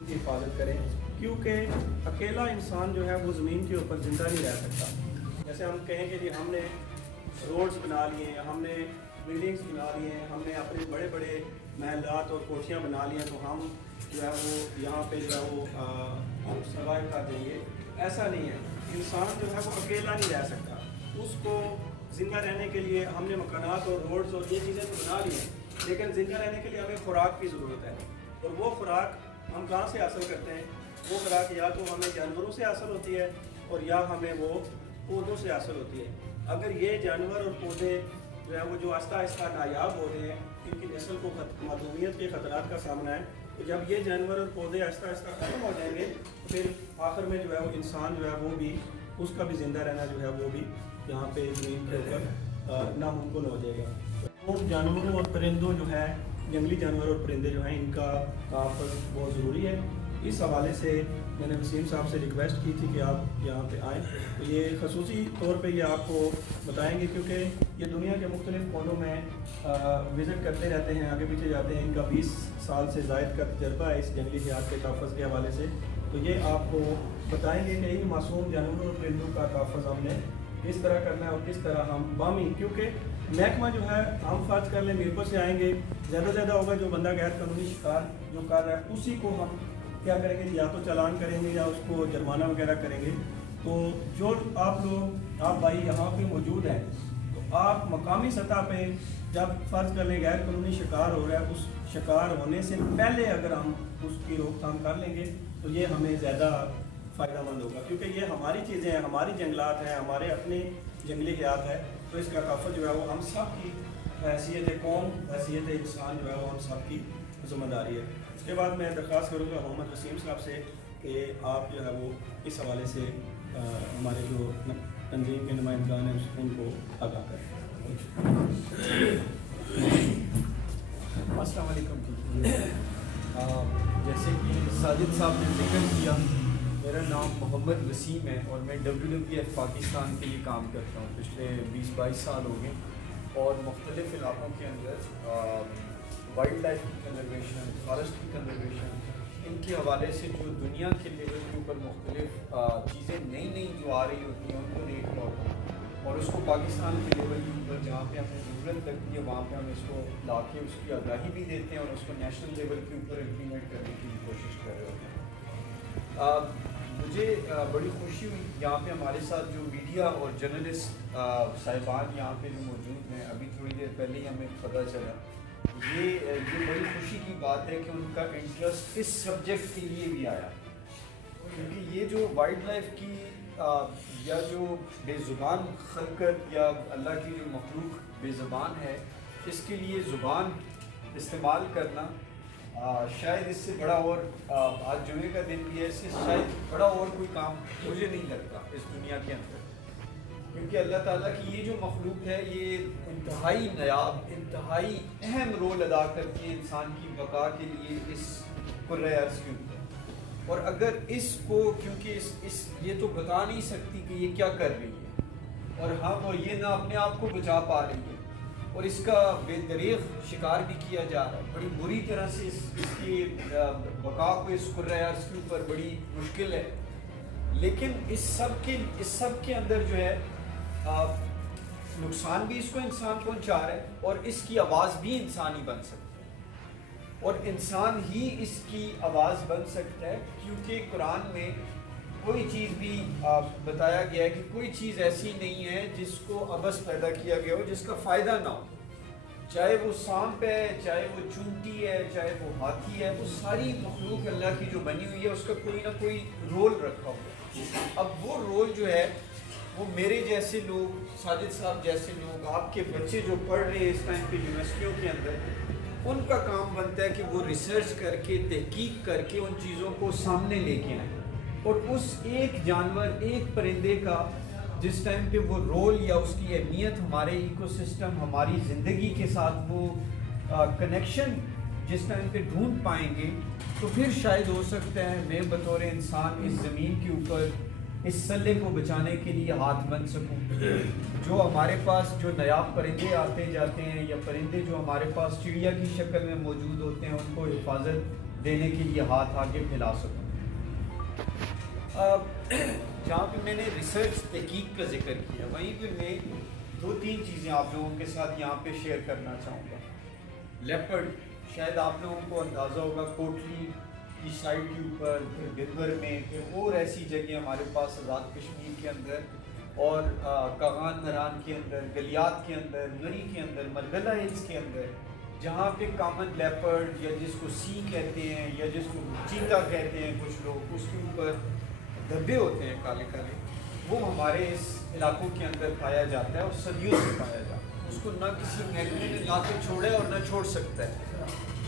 کی حفاظت کریں، کیونکہ اکیلا انسان جو ہے وہ زمین کے اوپر زندہ نہیں رہ سکتا۔ جیسے ہم کہیں کہ جی ہم نے روڈز بنا لیے ہیں، ہم نے بلڈنگس بنا لیے ہیں، ہم نے اپنے بڑے بڑے محلات اور کوٹھیاں بنا لی ہیں، تو ہم جو ہے وہ یہاں پہ جو ہے وہ سروائیو کر دیں گے۔ ایسا نہیں ہے، انسان جو ہے وہ اکیلا نہیں رہ سکتا۔ اس کو زندہ رہنے کے لیے ہم نے مکانات اور روڈز اور یہ چیزیں تو بنا لی ہیں، لیکن زندہ رہنے کے لیے ہمیں خوراک کی ضرورت ہے، اور وہ خوراک ہم کہاں سے حاصل کرتے ہیں؟ وہ خوراک یا تو ہمیں جانوروں سے حاصل ہوتی ہے اور یا ہمیں وہ پودوں سے حاصل ہوتی ہے۔ اگر یہ جانور اور پودے جو ہے وہ جو آہستہ آہستہ نایاب ہو رہے ہیں، ان کی نسل کو معدومیت کے خطرات کا سامنا ہے، تو جب یہ جانور اور پودے آہستہ آہستہ ختم ہو جائیں گے تو پھر آخر میں جو ہے وہ انسان جو ہے وہ بھی، اس کا بھی زندہ رہنا جو ہے وہ بھی یہاں پہ زمین کے اوپر ناممکن ہو جائے گا۔ جانوروں اور پرندوں جو ہے، جنگلی جانور اور پرندے جو ہیں، ان کا تحفظ بہت ضروری ہے۔ اس حوالے سے میں نے وسیم صاحب سے ریکویسٹ کی تھی کہ آپ یہاں پہ آئیں، تو یہ خصوصی طور پہ یہ آپ کو بتائیں گے، کیونکہ یہ دنیا کے مختلف کونوں میں وزٹ کرتے رہتے ہیں، آگے پیچھے جاتے ہیں۔ ان کا 20 سال سے زائد کا تجربہ ہے اس جنگلی حیات کے تحفظ کے حوالے سے، تو یہ آپ کو بتائیں گے کہ ان معصوم جانوروں اور پرندوں کا تحفظ ہم نے کس طرح کرنا ہے اور کس طرح ہم بامی، کیونکہ محکمہ جو ہے، ہم فرض کر لیں میرپور سے آئیں گے، زیادہ سے زیادہ ہوگا جو بندہ غیر قانونی شکار جو کر رہا ہے اسی کو ہم کیا کریں گے، یا تو چالان کریں گے یا اس کو جرمانہ وغیرہ کریں گے۔ تو جو آپ لوگ، آپ بھائی یہاں پہ موجود ہیں، تو آپ مقامی سطح پہ جب فرض کر لیں غیر قانونی شکار ہو رہا ہے، اس شکار ہونے سے پہلے اگر ہم اس کی روک تھام کر لیں گے تو یہ ہمیں زیادہ فائدہ مند ہوگا، کیونکہ یہ ہماری چیزیں ہیں، ہماری جنگلات ہیں، ہمارے اپنے جنگلی حیات ہے، تو اس کا تحفظ جو ہے وہ ہم سب کی حیثیت قوم، حیثیت انسان جو ہے وہ ہم سب کی ذمہ داری ہے۔ اس کے بعد میں درخواست کروں گا محمد وسیم صاحب سے کہ آپ جو ہے وہ اس حوالے سے ہمارے جو تنظیم کے نمائندگان ہیں ان کو آگاہ کریں۔ السلام علیکم۔ جیسے کہ ساجد صاحب نے ذکر کیا، میرا نام محمد وسیم ہے اور میں WWF پاکستان کے لیے کام کرتا ہوں۔ پچھلے 20-22 سال ہو گئے اور مختلف علاقوں کے اندر وائلڈ لائف کی کنزرویشن، فارسٹ کی کنزرویشن، ان کے حوالے سے جو دنیا کے لیول کے اوپر مختلف چیزیں نئی نئی جو آ رہی ہوتی ہیں ان کو دیکھنا ہوتا ہے، اور اس کو پاکستان کے لیول کے اوپر جہاں پہ ہمیں ضرورت لگتی ہے وہاں پہ ہم اس کو لا کے اس کی آگاہی بھی دیتے ہیں اور اس کو نیشنل لیول کے اوپر امپلیمنٹ کرنے کی کوشش کر رہے ہوتے ہیں۔ مجھے بڑی خوشی ہوئی یہاں پہ ہمارے ساتھ جو میڈیا اور جرنلسٹ صاحبان یہاں پہ جو موجود ہیں، ابھی تھوڑی دیر پہلے ہی ہمیں پتہ چلا، یہ بڑی خوشی کی بات ہے کہ ان کا انٹرسٹ اس سبجیکٹ کے لیے بھی آیا، کیونکہ یہ جو وائلڈ لائف کی یا جو بے زبان خلقت یا اللہ کی جو مخلوق بے زبان ہے، اس کے لیے زبان استعمال کرنا شاید اس سے بڑا، اور آج جمعے کا دن بھی ہے، اس سے شاید بڑا اور کوئی کام مجھے نہیں لگتا اس دنیا کے اندر، کیونکہ اللہ تعالیٰ کی یہ جو مخلوق ہے یہ انتہائی نایاب، انتہائی اہم رول ادا کرتی ہے انسان کی بقا کے لیے اس کرۂ ارض کے اوپر، اور اگر اس کو، کیونکہ اس یہ تو بتا نہیں سکتی کہ یہ کیا کر رہی ہے، اور یہ نہ اپنے آپ کو بچا پا رہی ہے، اور اس کا بے دریغ شکار بھی کیا جا رہا ہے، بڑی بری طرح سے اس کی بقا کو اس کرۂ ارض کے اوپر بڑی مشکل ہے، لیکن اس سب کے اندر جو ہے نقصان بھی اس کو انسان پہنچا رہا ہے، اور اس کی آواز بھی انسان ہی بن سکتا ہے، اور انسان ہی اس کی آواز بن سکتا ہے، کیونکہ قرآن میں کوئی چیز بھی بتایا گیا ہے کہ کوئی چیز ایسی نہیں ہے جس کو عبث پیدا کیا گیا ہو جس کا فائدہ نہ ہو، چاہے وہ سانپ ہے، چاہے وہ چونٹی ہے، چاہے وہ ہاتھی ہے، وہ ساری مخلوق اللہ کی جو بنی ہوئی ہے اس کا کوئی نہ کوئی رول رکھا ہوا ہے۔ اب وہ رول جو ہے وہ میرے جیسے لوگ، ساجد صاحب جیسے لوگ، آپ کے بچے جو پڑھ رہے ہیں اس ٹائم پہ یونیورسٹیوں کے اندر، ان کا کام بنتا ہے کہ وہ ریسرچ کر کے، تحقیق کر کے ان چیزوں کو سامنے لے کے آئیں، اور اس ایک جانور، ایک پرندے کا جس ٹائم پہ وہ رول یا اس کی اہمیت ہمارے ایکو سسٹم، ہماری زندگی کے ساتھ وہ کنیکشن جس ٹائم پہ ڈھونڈ پائیں گے، تو پھر شاید ہو سکتا ہے میں بطور انسان اس زمین کے اوپر اس سلے کو بچانے کے لیے ہاتھ بن سکوں۔ جو ہمارے پاس جو نایاب پرندے آتے جاتے ہیں، یا پرندے جو ہمارے پاس چڑیا کی شکل میں موجود ہوتے ہیں، ان کو حفاظت دینے کے لیے ہاتھ آگے پھیلا سکوں۔ جہاں پہ میں نے ریسرچ تحقیق کا ذکر کیا وہیں پہ میں 2-3 چیزیں آپ لوگوں کے ساتھ یہاں پہ شیئر کرنا چاہوں گا۔ لیپرڈ، شاید آپ لوگوں کو اندازہ ہوگا کوٹلی کی سائڈ کے اوپر، پھر گدبر میں، پھر اور ایسی جگہ ہمارے پاس آزاد کشمیر کے اندر اور کاغان مران کے اندر، گلیات کے اندر، نری کے اندر، مرگلہ ہلز کے اندر، جہاں پہ کامن لیپرڈ یا جس کو سی کہتے ہیں یا جس کو چیتا کہتے ہیں کچھ لوگ، اس کے اوپر دھبے ہوتے ہیں کالے کالے، وہ ہمارے اس علاقوں کے اندر پایا جاتا ہے اور صدیوں سے پایا جاتا ہے۔ اس کو نہ کسی محکمے نے لا کے چھوڑا ہے اور نہ چھوڑ سکتا ہے۔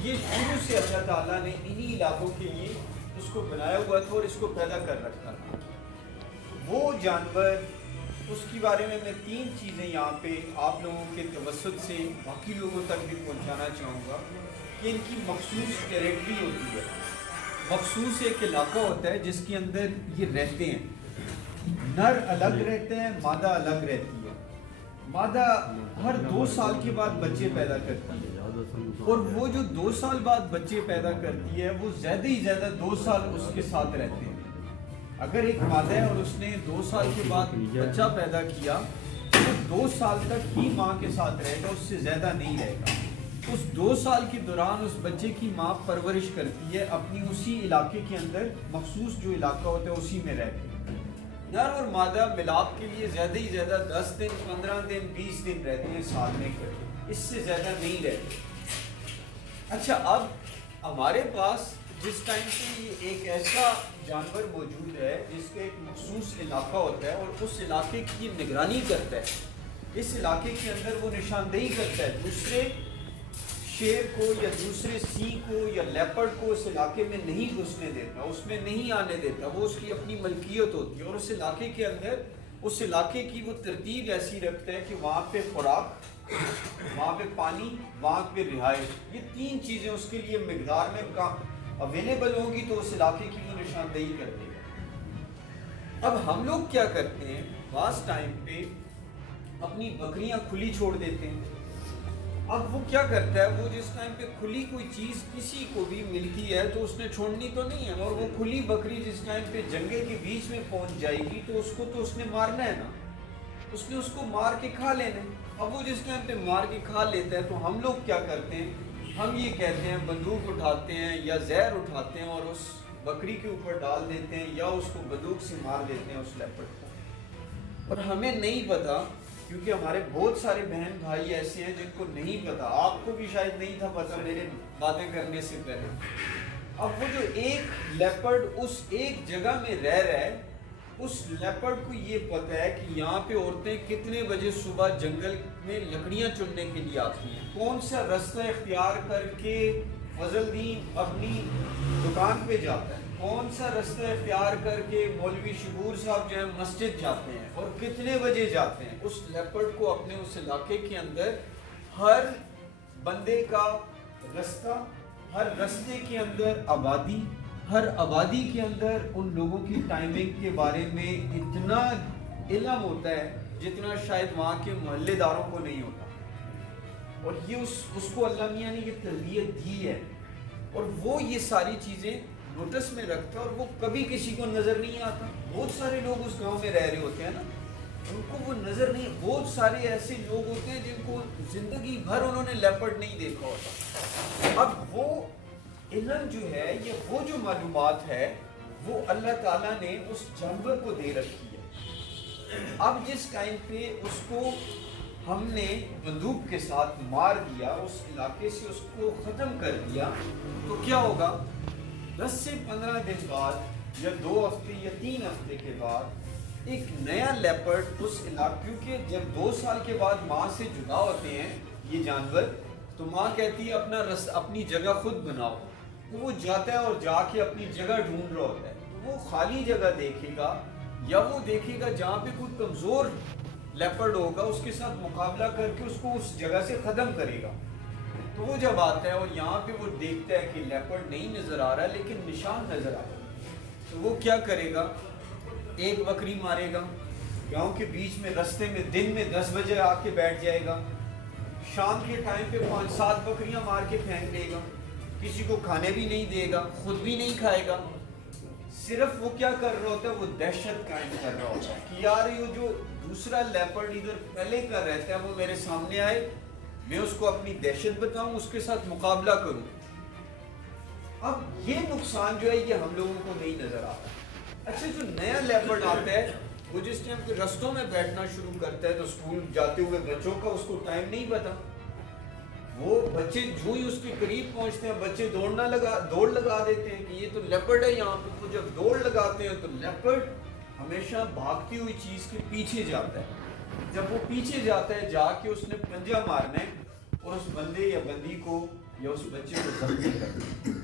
یہ شروع سے اللہ تعالیٰ نے انہی علاقوں کے لیے اس کو بنایا ہوا تھا اور اس کو پیدا کر رکھا تھا۔ وہ جانور، اس کے بارے میں 3 چیزیں یہاں پہ آپ لوگوں کے توسط سے باقی لوگوں تک بھی پہنچانا چاہوں گا کہ ان کی مخصوص ٹیریٹری ہوتی ہے، مخصوص ایک علاقہ ہوتا ہے جس کے اندر یہ رہتے ہیں۔ نر الگ رہتے ہیں، مادہ الگ رہتی ہے۔ مادہ ہر 2 سال کے بعد بچے پیدا کرتی ہے اور وہ جو 2 سال بعد بچے پیدا کرتی ہے وہ زیادہ ہی زیادہ 2 سال اس کے ساتھ رہتے ہیں۔ اگر ایک مادہ ہے اور اس نے 2 سال کے بعد بچہ پیدا کیا تو 2 سال تک ہی ماں کے ساتھ رہے گا، اس سے زیادہ نہیں رہے گا۔ اس 2 سال کے دوران اس بچے کی ماں پرورش کرتی ہے اپنی اسی علاقے کے اندر، مخصوص جو علاقہ ہوتا ہے اسی میں رہ کے۔ نر اور مادہ ملاپ کے لیے زیادہ ہی زیادہ 10 دن، 15 دن، 20 دن رہتے ہیں سال میں کرتے، اس سے زیادہ نہیں رہتے۔ اچھا، اب ہمارے پاس جس ٹائم پہ یہ ایک ایسا جانور موجود ہے جس کا ایک مخصوص علاقہ ہوتا ہے اور اس علاقے کی نگرانی کرتا ہے، اس علاقے کے اندر وہ نشاندہی کرتا ہے دوسرے شیر کو یا دوسرے سینگ کو یا لیپرڈ کو اس علاقے میں نہیں گھسنے دیتا، اس میں نہیں آنے دیتا، وہ اس کی اپنی ملکیت ہوتی ہے اور اس علاقے کے اندر اس علاقے کی وہ ترتیب ایسی رکھتا ہے کہ وہاں پہ خوراک، وہاں پہ پانی، وہاں پہ رہائش، یہ 3 چیزیں اس کے لیے مقدار میں اویلیبل ہوں گی تو اس علاقے کی وہ نشاندہی کر دے گا۔ اب ہم لوگ کیا کرتے ہیں، بعض ٹائم پہ اپنی بکریاں کھلی چھوڑ دیتے ہیں۔ اب وہ کیا کرتا ہے، وہ جس ٹائم پہ کھلی کوئی چیز کسی کو بھی ملتی ہے تو اس نے چھوڑنی تو نہیں ہے، اور وہ کھلی بکری جس ٹائم پہ جنگل کے بیچ میں پہنچ جائے گی تو اس کو تو اس نے مارنا ہے نا، اس نے اس کو مار کے کھا لینا ہے۔ اب وہ جس ٹائم پہ مار کے کھا لیتا ہے تو ہم لوگ کیا کرتے ہیں، ہم یہ کہتے ہیں بندوق اٹھاتے ہیں یا زہر اٹھاتے ہیں اور اس بکری کے اوپر ڈال دیتے ہیں یا اس کو بندوق سے مار دیتے ہیں اس لیپرڈ کو۔ اور ہمیں نہیں پتا، کیونکہ ہمارے بہت سارے بہن بھائی ایسے ہیں جن کو نہیں پتا، آپ کو بھی شاید نہیں تھا پتا میرے باتیں کرنے سے پہلے۔ اب وہ جو ایک لیپرڈ اس ایک جگہ میں رہ رہا ہے، اس لیپرڈ کو یہ پتا ہے کہ یہاں پہ عورتیں کتنے بجے صبح جنگل میں لکڑیاں چننے کے لیے آتی ہیں، کون سا رستہ اختیار کر کے فضل الدین اپنی دکان پہ جاتا ہے، کون سا رستہ اختیار کر کے مولوی شبور صاحب جو ہے مسجد جاتے ہیں اور کتنے بجے جاتے ہیں۔ اس لیپرڈ کو اپنے اس علاقے کے اندر ہر بندے کا رستہ، ہر رستے کے اندر آبادی، ہر آبادی کے اندر ان لوگوں کی ٹائمنگ کے بارے میں اتنا علم ہوتا ہے جتنا شاید وہاں کے محلے داروں کو نہیں ہوتا، اور یہ اس کو اللہ میاں نے یہ تربیت دی ہے اور وہ یہ ساری چیزیں نوٹس میں رکھتا ہے اور وہ کبھی کسی کو نظر نہیں آتا۔ بہت سارے لوگ اس گاؤں میں رہ رہے ہوتے ہیں نا، ان کو وہ نظر نہیں، بہت سارے ایسے لوگ ہوتے ہیں جن کو زندگی بھر انہوں نے لیپرڈ نہیں دیکھا ہوتا۔ اب وہ علم جو ہے یا وہ جو معلومات ہے وہ اللہ تعالیٰ نے اس جانور کو دے رکھی ہے۔ اب جس ٹائم پہ اس کو ہم نے بندوق کے ساتھ مار دیا، اس علاقے سے اس کو ختم کر دیا، تو کیا ہوگا، 10 سے 15 دن بعد یا 2 ہفتے یا 3 ہفتے کے بعد ایک نیا لیپرڈ اس علاقے، کیونکہ جب 2 سال کے بعد ماں سے جدا ہوتے ہیں یہ جانور تو ماں کہتی ہے اپنی جگہ خود بناؤ، تو وہ جاتا ہے اور جا کے اپنی جگہ ڈھونڈ رہا ہوتا ہے، تو وہ خالی جگہ دیکھے گا یا وہ دیکھے گا جہاں پہ کوئی کمزور لیپرڈ ہوگا اس کے ساتھ مقابلہ کر کے اس کو اس جگہ سے ختم کرے گا۔ تو وہ جب آتا ہے اور یہاں پہ وہ دیکھتا ہے کہ لیپرڈ نہیں نظر آ رہا لیکن نشان نظر آ رہا ہے، تو وہ کیا کرے گا، ایک بکری مارے گا، گاؤں کے بیچ میں رستے میں دن میں 10 بجے آ کے بیٹھ جائے گا، شام کے ٹائم پہ 5-7 بکریاں مار کے پھینک دے گا، کسی کو کھانے بھی نہیں دے گا، خود بھی نہیں کھائے گا، صرف وہ کیا کر رہا ہوتا ہے، وہ دہشت قائم کر رہا ہوتا ہے کہ یار یہ جو دوسرا لیپرڈ ادھر پہلے کا رہتا ہے وہ میرے سامنے آئے، میں اس کو اپنی دہشت بتاؤں، اس کے ساتھ مقابلہ کروں۔ اب یہ نقصان جو ہے یہ ہم لوگوں کو نہیں نظر آتا۔ اچھا جو نیا لیپرڈ آتا ہے وہ جس ٹائم کے رستوں میں بیٹھنا شروع کرتا ہے تو اسکول جاتے ہوئے بچوں کا اس کو ٹائم نہیں پتا، وہ بچے جو ہی اس کے قریب پہنچتے ہیں بچے دوڑ لگا دیتے ہیں کہ یہ تو لیپرڈ ہے یہاں پہ، تو جب دوڑ لگاتے ہیں تو لیپرڈ ہمیشہ بھاگتی ہوئی چیز کے پیچھے جاتا ہے، جب وہ پیچھے جاتا ہے جا کے اس نے پنجہ مارنا ہے اور اس بندے یا بندی کو یا اس بچے کو زخمی کرنا ہے۔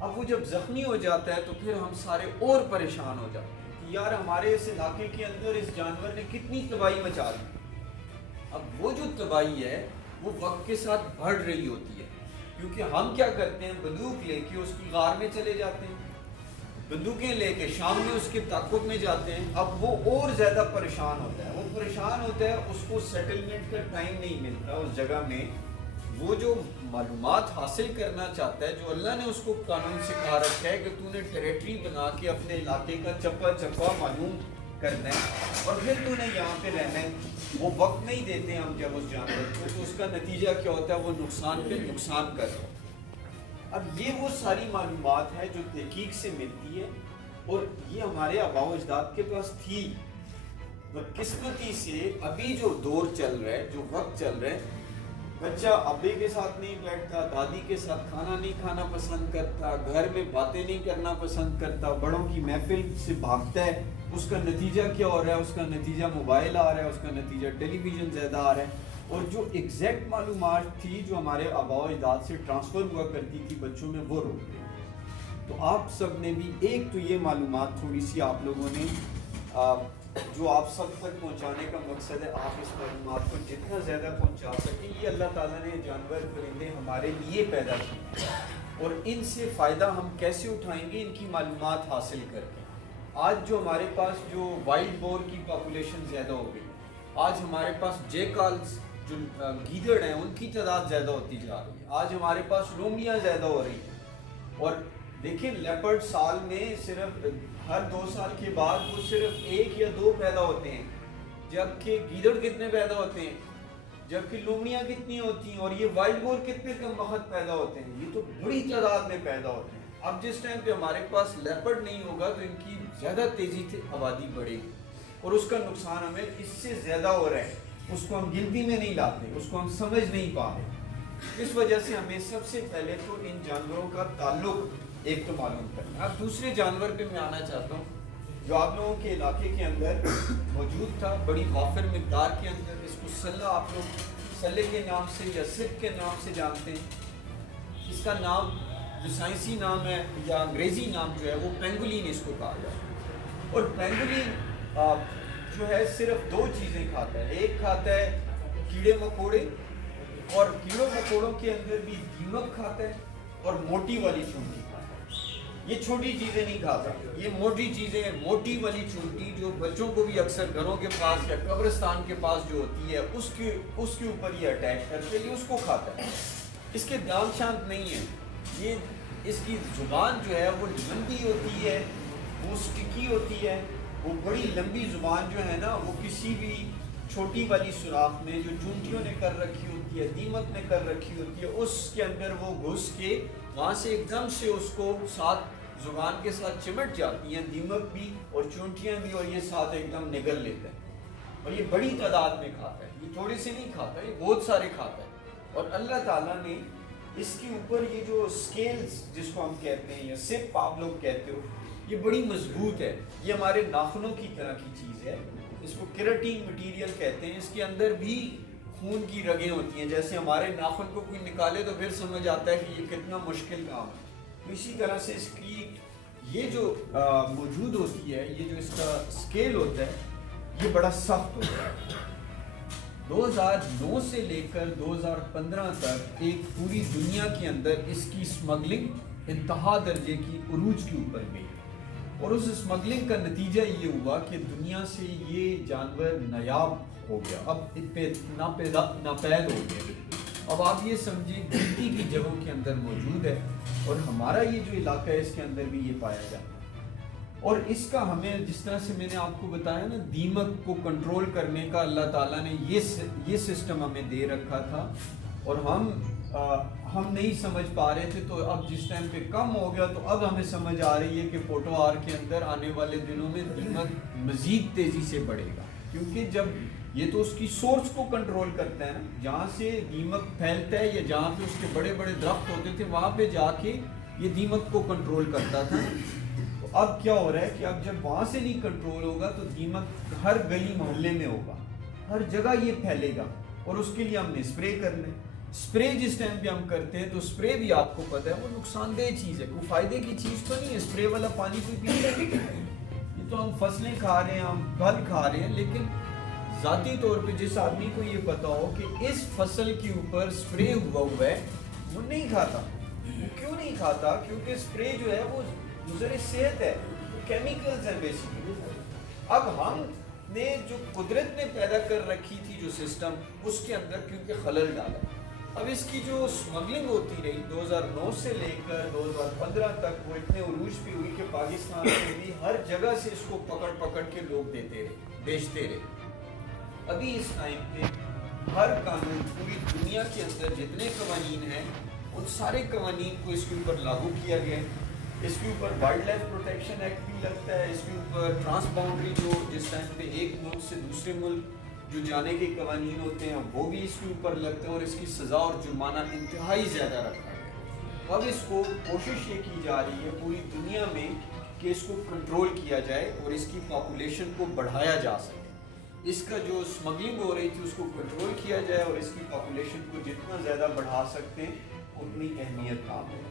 اب وہ جب زخمی ہو جاتا ہے تو پھر ہم سارے اور پریشان ہو جاتے ہیں کہ یار ہمارے اس علاقے کے اندر اس جانور نے کتنی تباہی مچا دی۔ اب وہ جو تباہی ہے وہ وقت کے ساتھ بڑھ رہی ہوتی ہے، کیونکہ ہم کیا کرتے ہیں، بندوق لے کے اس کی غار میں چلے جاتے ہیں، بندوقیں لے کے شام میں اس کے تعاقب میں جاتے ہیں۔ اب وہ اور زیادہ پریشان ہوتا ہے، وہ پریشان ہوتا ہے، اس کو سیٹلمنٹ کا ٹائم نہیں ملتا اس جگہ میں، وہ جو معلومات حاصل کرنا چاہتا ہے، جو اللہ نے اس کو قانون سکھا رکھا ہے کہ تو نے ٹیریٹری بنا کے اپنے علاقے کا چپا چپا معلوم کرنا ہے اور پھر تو نے یہاں پہ رہنا ہے، وہ وقت نہیں دیتے ہم جب اس جانور کو، تو اس کا نتیجہ کیا ہوتا ہے، وہ نقصان پہ نقصان کر رہا ہے۔ اب یہ وہ ساری معلومات ہے جو تحقیق سے ملتی ہے اور یہ ہمارے آباء و اجداد کے پاس تھی، بدقسمتی سے ابھی جو دور چل رہا ہے، جو وقت چل رہا ہے، بچہ ابے کے ساتھ نہیں بیٹھتا، دادی کے ساتھ کھانا نہیں کھانا پسند کرتا، گھر میں باتیں نہیں کرنا پسند کرتا، بڑوں کی محفل سے بھاگتا ہے، اس کا نتیجہ کیا ہو رہا ہے، اس کا نتیجہ موبائل آ رہا ہے، اس کا نتیجہ ٹیلی ویژن زیادہ آ رہا ہے، اور جو ایگزیکٹ معلومات تھی جو ہمارے آباء و اجداد سے ٹرانسفر ہوا کرتی تھی بچوں میں، وہ روک گئی۔ تو آپ سب نے بھی ایک تو یہ معلومات تھوڑی سی آپ لوگوں نے جو آپ سب تک پہنچانے کا مقصد ہے، آپ اس معلومات کو جتنا زیادہ پہنچا سکیں، یہ اللہ تعالیٰ نے جانور پرندے ہمارے لیے پیدا کیے اور ان سے فائدہ ہم کیسے اٹھائیں گے، ان کی معلومات حاصل کر کے۔ آج جو ہمارے پاس جو وائلڈ بور کی پاپولیشن زیادہ ہو گئی، آج ہمارے پاس جیکالز جو گیدڑ ہیں ان کی تعداد زیادہ ہوتی جا رہی ہے، آج ہمارے پاس لومڑیاں زیادہ ہو رہی ہیں، اور دیکھیں لیپرڈ سال میں صرف ہر 2 سال کے بعد وہ صرف 1 یا 2 پیدا ہوتے ہیں، جبکہ گیدڑ کتنے پیدا ہوتے ہیں، جبکہ لومڑیاں کتنی ہوتی ہیں، اور یہ وائلڈ بور کتنے کم وقت پیدا ہوتے ہیں، یہ تو بڑی تعداد میں پیدا ہوتے ہیں۔ اب جس ٹائم پہ ہمارے پاس لیپرڈ نہیں ہوگا تو ان کی زیادہ تیزی سے آبادی بڑھے گی اور اس کا نقصان ہمیں اس سے زیادہ ہو رہا ہے، اس کو ہم گنتی میں نہیں لاتے، اس کو ہم سمجھ نہیں پا رہے۔ اس وجہ سے ہمیں سب سے پہلے تو ان جانوروں کا تعلق ایک تو معلوم کرنا۔ اب دوسرے جانور پہ میں آنا چاہتا ہوں جو آپ لوگوں کے علاقے کے اندر موجود تھا بڑی وافر مقدار کے اندر، اس کو سلہ آپ لوگ سلے کے نام سے یا سپ کے نام سے جانتے ہیں، اس کا نام جو سائنسی نام ہے یا انگریزی نام جو ہے وہ پینگولین اس کو کہا جاتا ہے۔ اور پینگولین جو ہے صرف 2 چیزیں کھاتا ہے، ایک کھاتا ہے کیڑے مکوڑے، اور کیڑوں مکوڑوں کے اندر بھی دیمک کھاتا ہے اور موٹی والی چونٹی کھاتا ہے، یہ چھوٹی چیزیں نہیں کھاتا، یہ موٹی چیزیں، موٹی والی چونٹی جو بچوں کو بھی اکثر گھروں کے پاس یا قبرستان کے پاس جو ہوتی ہے اس کے اوپر یہ اٹیچ کرتے ہیں، یہ اس کو کھاتا ہے۔ اس کے دانت شانت نہیں ہیں، یہ اس کی زبان جو ہے وہ لمبی ہوتی ہے، وہ سٹکی ہوتی ہے، وہ بڑی لمبی زبان جو ہے نا وہ کسی بھی چھوٹی والی سوراخ میں جو چونٹیوں نے کر رکھی ہوتی ہے، دیمک نے کر رکھی ہوتی ہے، اس کے اندر وہ گھس کے وہاں سے ایک دم سے اس کو ساتھ زبان کے ساتھ چمٹ جاتی ہیں، دیمک بھی اور چونٹیاں بھی، اور یہ ساتھ ایک دم نگل لیتا ہے، اور یہ بڑی تعداد میں کھاتا ہے، یہ تھوڑے سے نہیں کھاتا، یہ بہت سارے کھاتا ہے۔ اور اللہ تعالیٰ نے اس کے اوپر یہ جو سکیلز جس کو ہم کہتے ہیں یا سپ آپ لوگ کہتے ہو، یہ بڑی مضبوط ہے، یہ ہمارے ناخنوں کی طرح کی چیز ہے، اس کو کیراٹین مٹیریل کہتے ہیں، اس کے اندر بھی خون کی رگیں ہوتی ہیں، جیسے ہمارے ناخن کو کوئی نکالے تو پھر سمجھ آتا ہے کہ یہ کتنا مشکل کام ہے، تو اسی طرح سے اس کی یہ جو موجود ہوتی ہے، یہ جو اس کا سکیل ہوتا ہے یہ بڑا سخت ہوتا ہے۔ 2009 سے لے کر 2015 تک ایک پوری دنیا کے اندر اس کی اسمگلنگ انتہا درجے کی عروج کے اوپر گئی، اور اس اسمگلنگ کا نتیجہ یہ ہوا کہ دنیا سے یہ جانور نایاب ہو گیا، اب ناپید ہو گیا، اب آپ یہ سمجھیں گنتی کی جگہوں کے اندر موجود ہے، اور ہمارا یہ جو علاقہ ہے اس کے اندر بھی یہ پایا جاتا ہے۔ اور اس کا ہمیں جس طرح سے میں نے آپ کو بتایا نا، دیمک کو کنٹرول کرنے کا اللہ تعالیٰ نے یہ سسٹم ہمیں دے رکھا تھا، اور ہم نہیں سمجھ پا رہے تھے۔ تو اب جس ٹائم پہ کم ہو گیا تو اب ہمیں سمجھ آ رہی ہے کہ پوٹو آر کے اندر آنے والے دنوں میں دیمک مزید تیزی سے بڑھے گا، کیونکہ جب یہ تو اس کی سورس کو کنٹرول کرتا ہے نا، جہاں سے دیمک پھیلتا ہے یا جہاں پہ اس کے بڑے بڑے درخت ہوتے تھے وہاں پہ جا کے یہ دیمک کو کنٹرول کرتا تھا۔ تو اب کیا ہو رہا ہے کہ اب جب وہاں سے نہیں کنٹرول ہوگا تو دیمک ہر گلی محلے میں ہوگا، ہر جگہ یہ پھیلے گا، اور اس کے لیے ہم نے اسپرے کرنا ہے۔ اسپرے جس ٹائم پہ ہم کرتے ہیں تو اسپرے بھی آپ کو پتہ ہے وہ نقصان دہ چیز ہے، کوئی فائدے کی چیز تو نہیں ہے۔ اسپرے والا پانی کوئی پیتا ہے؟ یہ تو ہم فصلیں کھا رہے ہیں، ہم پھل کھا رہے ہیں، لیکن ذاتی طور پہ جس آدمی کو یہ پتا ہو کہ اس فصل کے اوپر اسپرے ہوا ہے وہ نہیں کھاتا۔ وہ کیوں نہیں کھاتا؟ کیونکہ اسپرے جو ہے وہ مضر صحت ہے، کیمیکلز ہیں بیسیکلی۔ اب ہم نے جو قدرت نے پیدا کر رکھی تھی جو سسٹم، اس کے اندر کیونکہ خلل ڈالا۔ اب اس کی جو اسمگلنگ ہوتی رہی 2009 سے لے کر 2015 تک، وہ اتنے عروج پہ ہوئی کہ پاکستان میں بھی ہر جگہ سے اس کو پکڑ پکڑ کے لوگ دیتے رہے، بیچتے رہے۔ ابھی اس ٹائم پہ ہر قانون پوری دنیا کے اندر جتنے قوانین ہیں ان سارے قوانین کو اس کے اوپر لاگو کیا گیا ہے۔ اس کے اوپر وائلڈ لائف پروٹیکشن ایکٹ بھی لگتا ہے، اس کے اوپر ٹرانس باؤنڈری جو جس ٹائم پہ ایک ملک سے دوسرے ملک جو جانے کے قوانین ہوتے ہیں وہ بھی اس کے اوپر لگتے ہیں، اور اس کی سزا اور جرمانہ انتہائی زیادہ رکھا گیا۔ اب اس کو کوشش یہ کی جا رہی ہے پوری دنیا میں کہ اس کو کنٹرول کیا جائے اور اس کی پاپولیشن کو بڑھایا جا سکے۔ اس کا جو اسمگلنگ ہو رہی تھی اس کو کنٹرول کیا جائے، اور اس کی پاپولیشن کو جتنا زیادہ بڑھا سکتے ہیں اتنی اہمیت کام ہے۔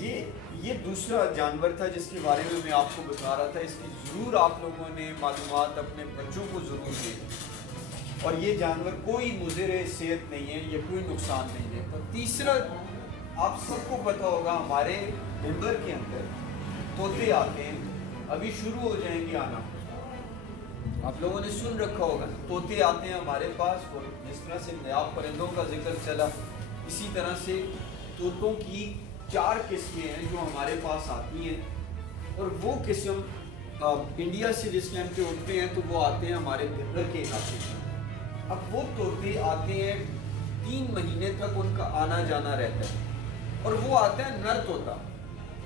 یہ دوسرا جانور تھا جس کے بارے میں آپ کو بتا رہا تھا۔ اس کی ضرور آپ لوگوں نے معلومات اپنے بچوں کو ضرور دیں، اور یہ جانور کوئی مضر صحت نہیں ہے، یہ کوئی نقصان نہیں ہے۔ اور تیسرا، آپ سب کو پتا ہوگا ہمارے ممبر کے اندر طوطے آتے ہیں، ابھی شروع ہو جائیں گے آنا، آپ لوگوں نے سن رکھا ہوگا طوطے آتے ہیں ہمارے پاس۔ اور جس طرح سے نایاب پرندوں کا ذکر چلا، اسی طرح سے طوطوں کی 4 قسمیں ہیں جو ہمارے پاس آتی ہیں، اور وہ قسم انڈیا سے جس ٹائم پہ اٹھتے ہیں تو وہ آتے ہیں ہمارے بہر کے علاقے میں۔ اب وہ طوطے آتے ہیں 3 مہینے تک ان کا آنا جانا رہتا ہے، اور وہ آتا ہے نر طوطا،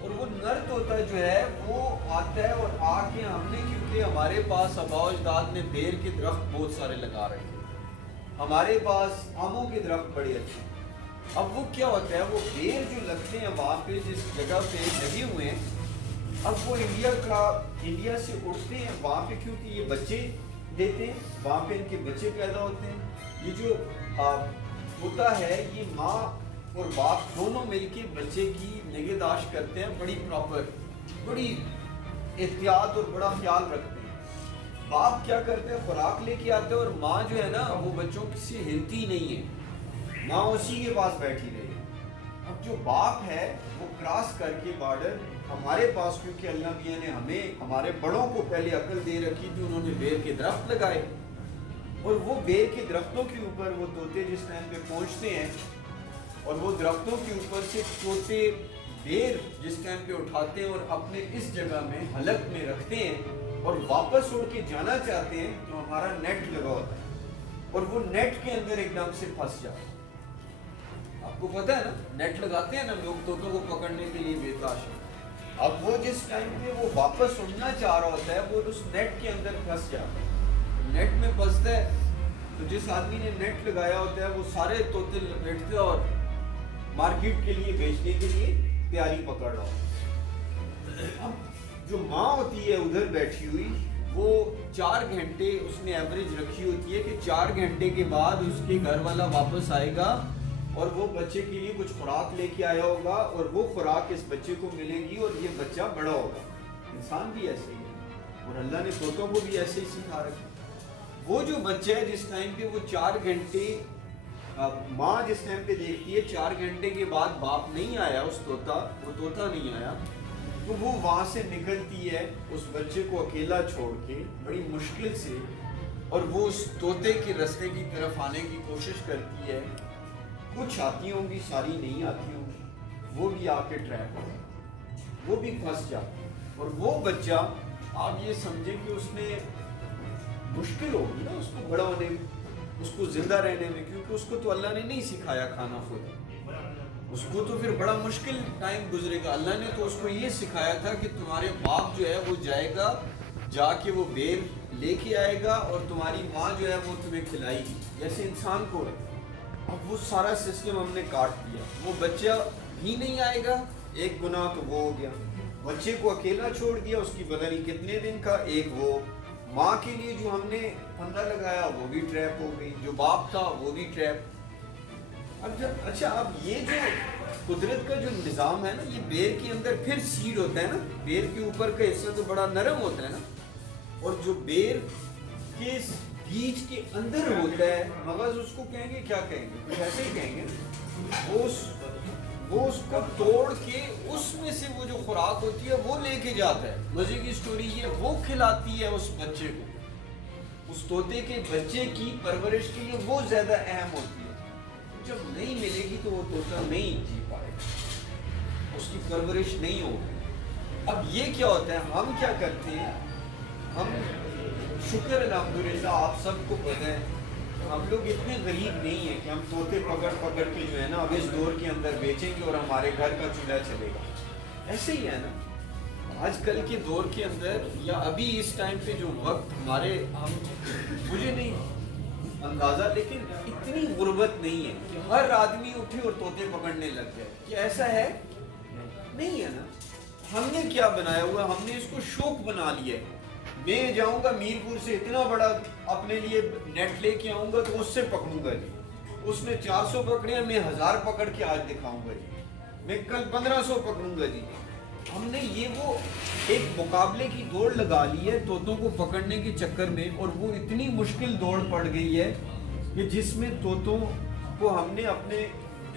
اور وہ نر طوطا جو ہے وہ آتا ہے اور آ کے ہم نے، کیونکہ ہمارے پاس آباء و اجداد نے بیر کے درخت بہت سارے لگا رکھے ہیں، ہمارے پاس آموں کے درخت بڑے اچھے ہیں۔ اب وہ کیا ہوتا ہے، وہ بیر جو لگتے ہیں وہاں پہ جس جگہ پہ لگے ہوئے ہیں، اب وہ انڈیا سے اٹھتے ہیں وہاں پہ، کیونکہ یہ بچے دیتے ہیں، وہاں پہ ان کے بچے پیدا ہوتے ہیں۔ یہ جو ہوتا ہے یہ ماں اور باپ دونوں مل کے بچے کی نگہداشت کرتے ہیں، بڑی پراپر، بڑی احتیاط اور بڑا خیال رکھتے ہیں۔ باپ کیا کرتے ہیں، خوراک لے کے آتے ہیں، اور ماں جو ہے نا وہ بچوں سے ہلتی نہیں ہے، ماں اسی کے پاس بیٹھی رہی۔ اب جو باپ ہے وہ کراس کر کے بارڈر ہمارے پاس، کیونکہ اللہ میاں نے ہمیں ہمارے بڑوں کو پہلے عقل دے رکھی تھی، انہوں نے بیر کے درخت لگائے، اور وہ بیر کے درختوں کے اوپر وہ طوطے جس ٹائم پہ پہنچتے ہیں، اور وہ درختوں کے اوپر سے طوطے بیر جس ٹائم پہ اٹھاتے ہیں اور اپنے اس جگہ میں حلق میں رکھتے ہیں، اور واپس اڑ کے جانا چاہتے ہیں تو ہمارا نیٹ لگا ہوتا ہے، اور وہ نیٹ کے اندر ایک دم سے پھنس جاتا ہے۔ آپ کو پتا ہے نا، نیٹ لگاتے ہیں نا لوگ طوطوں کو پکڑنے کے لیے بےتاش۔ اب وہ جس ٹائم پہ وہ واپس اڑنا چاہ رہا ہوتا ہے وہ اس نیٹ کے اندر پھنس جاتا ہے۔ نیٹ میں پھنستا ہے تو جس آدمی نے نیٹ لگایا ہوتا ہے وہ سارے طوطے لپیٹتے اور مارکیٹ کے لیے بیچنے کے لیے تیاری پکڑ رہا ہوتا ہے۔ اب جو ماں ہوتی ہے ادھر بیٹھی ہوئی، وہ 4 گھنٹے اس نے ایوریج رکھی ہوتی ہے کہ 4 گھنٹے کے بعد اس کے گھر والا واپس آئے گا، اور وہ بچے کے لیے کچھ خوراک لے کے آیا ہوگا، اور وہ خوراک اس بچے کو ملے گی، اور یہ بچہ بڑا ہوگا۔ انسان بھی ایسے ہی ہے، اور اللہ نے طوطوں کو بھی ایسے ہی سکھا رکھا۔ وہ جو بچہ ہے جس ٹائم پہ وہ 4 گھنٹے ماں جس ٹائم پہ دیکھتی ہے 4 گھنٹے کے بعد باپ نہیں آیا، وہ طوطا نہیں آیا، تو وہ وہاں سے نکلتی ہے اس بچے کو اکیلا چھوڑ کے بڑی مشکل سے، اور وہ اس طوطے کے رستے کی طرف آنے کی کوشش کرتی ہے، کچھ آتی ہوں گی، ساری نہیں آتی ہوں گی، وہ بھی آ کے ٹریپ ہوگا، وہ بھی پھنس جاتا، اور وہ بچہ آپ یہ سمجھیں کہ اس نے مشکل ہوگی نا اس کو بڑا ہونے میں، اس کو زندہ رہنے میں، کیونکہ اس کو تو اللہ نے نہیں سکھایا کھانا خود، اس کو تو پھر بڑا مشکل ٹائم گزرے گا۔ اللہ نے تو اس کو یہ سکھایا تھا کہ تمہارے باپ جو ہے وہ جائے گا، جا کے وہ بیر لے کے آئے گا، اور تمہاری ماں جو ہے وہ تمہیں کھلائے گی، جیسے انسان کو ہے۔ اب وہ سارا سسٹم ہم نے کاٹ دیا، وہ بچہ بھی نہیں آئے گا، ایک گناہ تو وہ ہو گیا، بچے کو اکیلا چھوڑ دیا، اس کی پتہ نہیں کتنے دن کا، ایک وہ ماں کے لیے جو ہم نے پھندا لگایا وہ بھی ٹریپ ہو گئی، جو باپ تھا وہ بھی ٹریپ۔ اچھا اب یہ جو قدرت کا جو نظام ہے نا، یہ بیر کے اندر پھر سیڈ ہوتا ہے نا، بیر کے اوپر کا حصہ تو بڑا نرم ہوتا ہے نا، اور جو بیر کے بیج کے اندر ہوتا ہے مغز، اس کو کہیں گے کیا کہیں گے، کچھ ایسے ہی کہیں گے، وہ اس کو توڑ کے اس میں سے وہ جو خوراک ہوتی ہے وہ لے کے جاتا ہے۔ مزے کی سٹوری یہ، وہ کھلاتی ہے اس بچے کو، اس طوطے کے بچے کی پرورش کے لیے وہ زیادہ اہم ہوتی ہے۔ جب نہیں ملے گی تو وہ طوطا نہیں جی پائے گا، اس کی پرورش نہیں ہوگی۔ اب یہ کیا ہوتا ہے، ہم کیا کرتے ہیں، ہم شکر الحمدللہ آپ سب کو پتہ ہے ہم لوگ اتنے غریب نہیں ہیں کہ ہم طوطے پکڑ پکڑ کے جو ہے نا اب اس دور کے اندر بیچیں گے اور ہمارے گھر کا چولہا چلے گا۔ ایسے ہی ہے نا، آج کل کے دور کے اندر یا ابھی اس ٹائم پہ جو وقت ہمارے، مجھے نہیں اندازہ لیکن اتنی غربت نہیں ہے کہ ہر آدمی اٹھے اور طوطے پکڑنے لگ جائے، کیا ایسا ہے؟ نہیں ہے نا۔ ہم نے کیا بنایا ہوا، ہم نے اس کو شوق بنا لیا ہے، میں جاؤں گا میرپور سے اتنا بڑا اپنے لیے نیٹ لے کے آؤں گا تو اس سے پکڑوں گا جی، اس نے 400 پکڑے ہیں، میں 1000 پکڑ کے آج دکھاؤں گا جی، میں کل 1500 پکڑوں گا جی۔ ہم نے یہ وہ ایک مقابلے کی دوڑ لگا لی ہے طوطوں کو پکڑنے کے چکر میں، اور وہ اتنی مشکل دوڑ پڑ گئی ہے کہ جس میں طوطوں کو ہم نے اپنے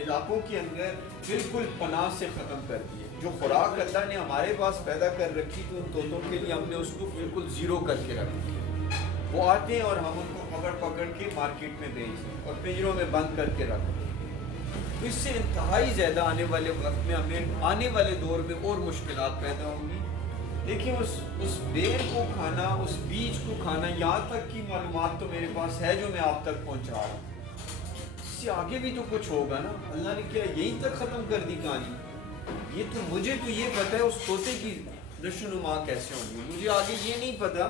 علاقوں کے اندر بالکل پناہ سے ختم کر دیا۔ جو خوراک اللہ نے ہمارے پاس پیدا کر رکھی تو ان طوطوں کے لیے ہم نے اس کو بالکل زیرو کر کے رکھ دیا۔ وہ آتے ہیں اور ہم ان کو پکڑ پکڑ کے مارکیٹ میں بیچتے ہیں اور پنجروں میں بند کر کے رکھتے ہیں۔ اس سے انتہائی زیادہ آنے والے وقت میں ہمیں آنے والے دور میں اور مشکلات پیدا ہوں گی۔ دیکھیں اس بیر کو کھانا، اس بیج کو کھانا، یہاں تک کی معلومات تو میرے پاس ہے جو میں آپ تک پہنچا رہا ہوں، اس سے آگے بھی تو کچھ ہوگا نا۔ اللہ نے کیا یہیں تک ختم کر دی کہانی؟ یہ تو مجھے تو یہ پتہ ہے اس طوطے کی نشو نما کیسے ہوگی، مجھے آگے یہ نہیں پتا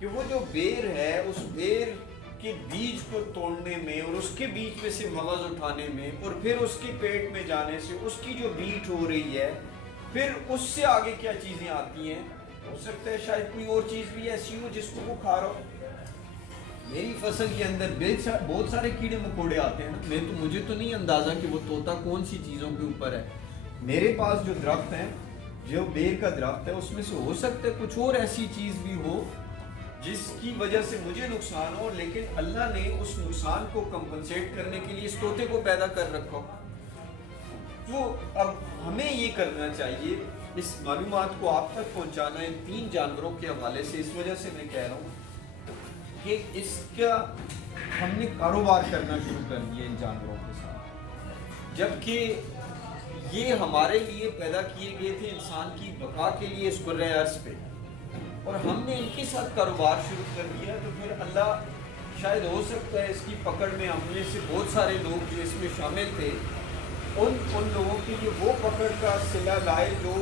کہ وہ جو بیر ہے اس بیر کے بیج کو توڑنے میں اور اس کے بیج میں سے مغز اٹھانے میں اور پھر اس کے پیٹ میں جانے سے اس کی جو بیٹ ہو رہی ہے، پھر اس سے آگے کیا چیزیں آتی ہیں۔ ہو سکتا ہے شاید کوئی اور چیز بھی ایسی ہو جس کو وہ کھا رہا ہو۔ میری فصل کے اندر بہت سارے کیڑے مکوڑے آتے ہیں، مجھے تو نہیں اندازہ کہ وہ طوطا کون سی چیزوں کے اوپر ہے۔ میرے پاس جو درخت ہیں، جو بیر کا درخت ہے، اس میں سے ہو سکتا ہے کچھ اور ایسی چیز بھی ہو جس کی وجہ سے مجھے نقصان ہو، لیکن اللہ نے اس نقصان کو کمپنسیٹ کرنے کے لیے اس طوطے کو پیدا کر رکھا۔ تو اب ہمیں یہ کرنا چاہیے، اس معلومات کو آپ تک پہنچانا ہے ان 3 جانوروں کے حوالے سے۔ اس وجہ سے میں کہہ رہا ہوں کہ اس کا ہم نے کاروبار کرنا شروع کر دیا ان جانوروں کے ساتھ، جبکہ یہ ہمارے لیے پیدا کیے گئے تھے انسان کی بقا کے لیے اس کرۂ ارض پہ، اور ہم نے ان کے ساتھ کاروبار شروع کر دیا۔ تو پھر اللہ شاید ہو سکتا ہے اس کی پکڑ میں ہم میں سے بہت سارے لوگ جو اس میں شامل تھے، ان لوگوں کے لیے وہ پکڑ کا صلہ لائے جو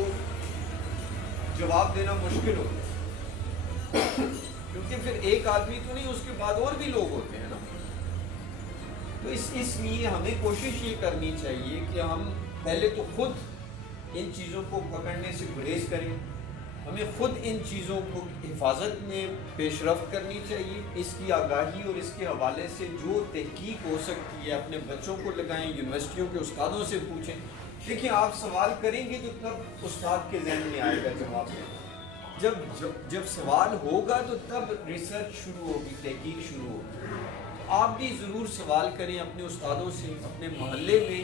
جواب دینا مشکل ہوتا ہے، کیونکہ پھر ایک آدمی تو نہیں، اس کے بعد اور بھی لوگ ہوتے ہیں نا۔ تو اس لیے ہمیں کوشش یہ کرنی چاہیے کہ ہم پہلے تو خود ان چیزوں کو پکڑنے سے گریز کریں، ہمیں خود ان چیزوں کو حفاظت میں پیش رفت کرنی چاہیے، اس کی آگاہی اور اس کے حوالے سے جو تحقیق ہو سکتی ہے اپنے بچوں کو لگائیں، یونیورسٹیوں کے استادوں سے پوچھیں۔ دیکھیں آپ سوال کریں گے تو تب استاد کے ذہن میں آئے گا جواب دینا، جب سوال ہوگا تو تب ریسرچ شروع ہوگی، تحقیق شروع ہوگی۔ آپ بھی ضرور سوال کریں اپنے استادوں سے، اپنے محلے میں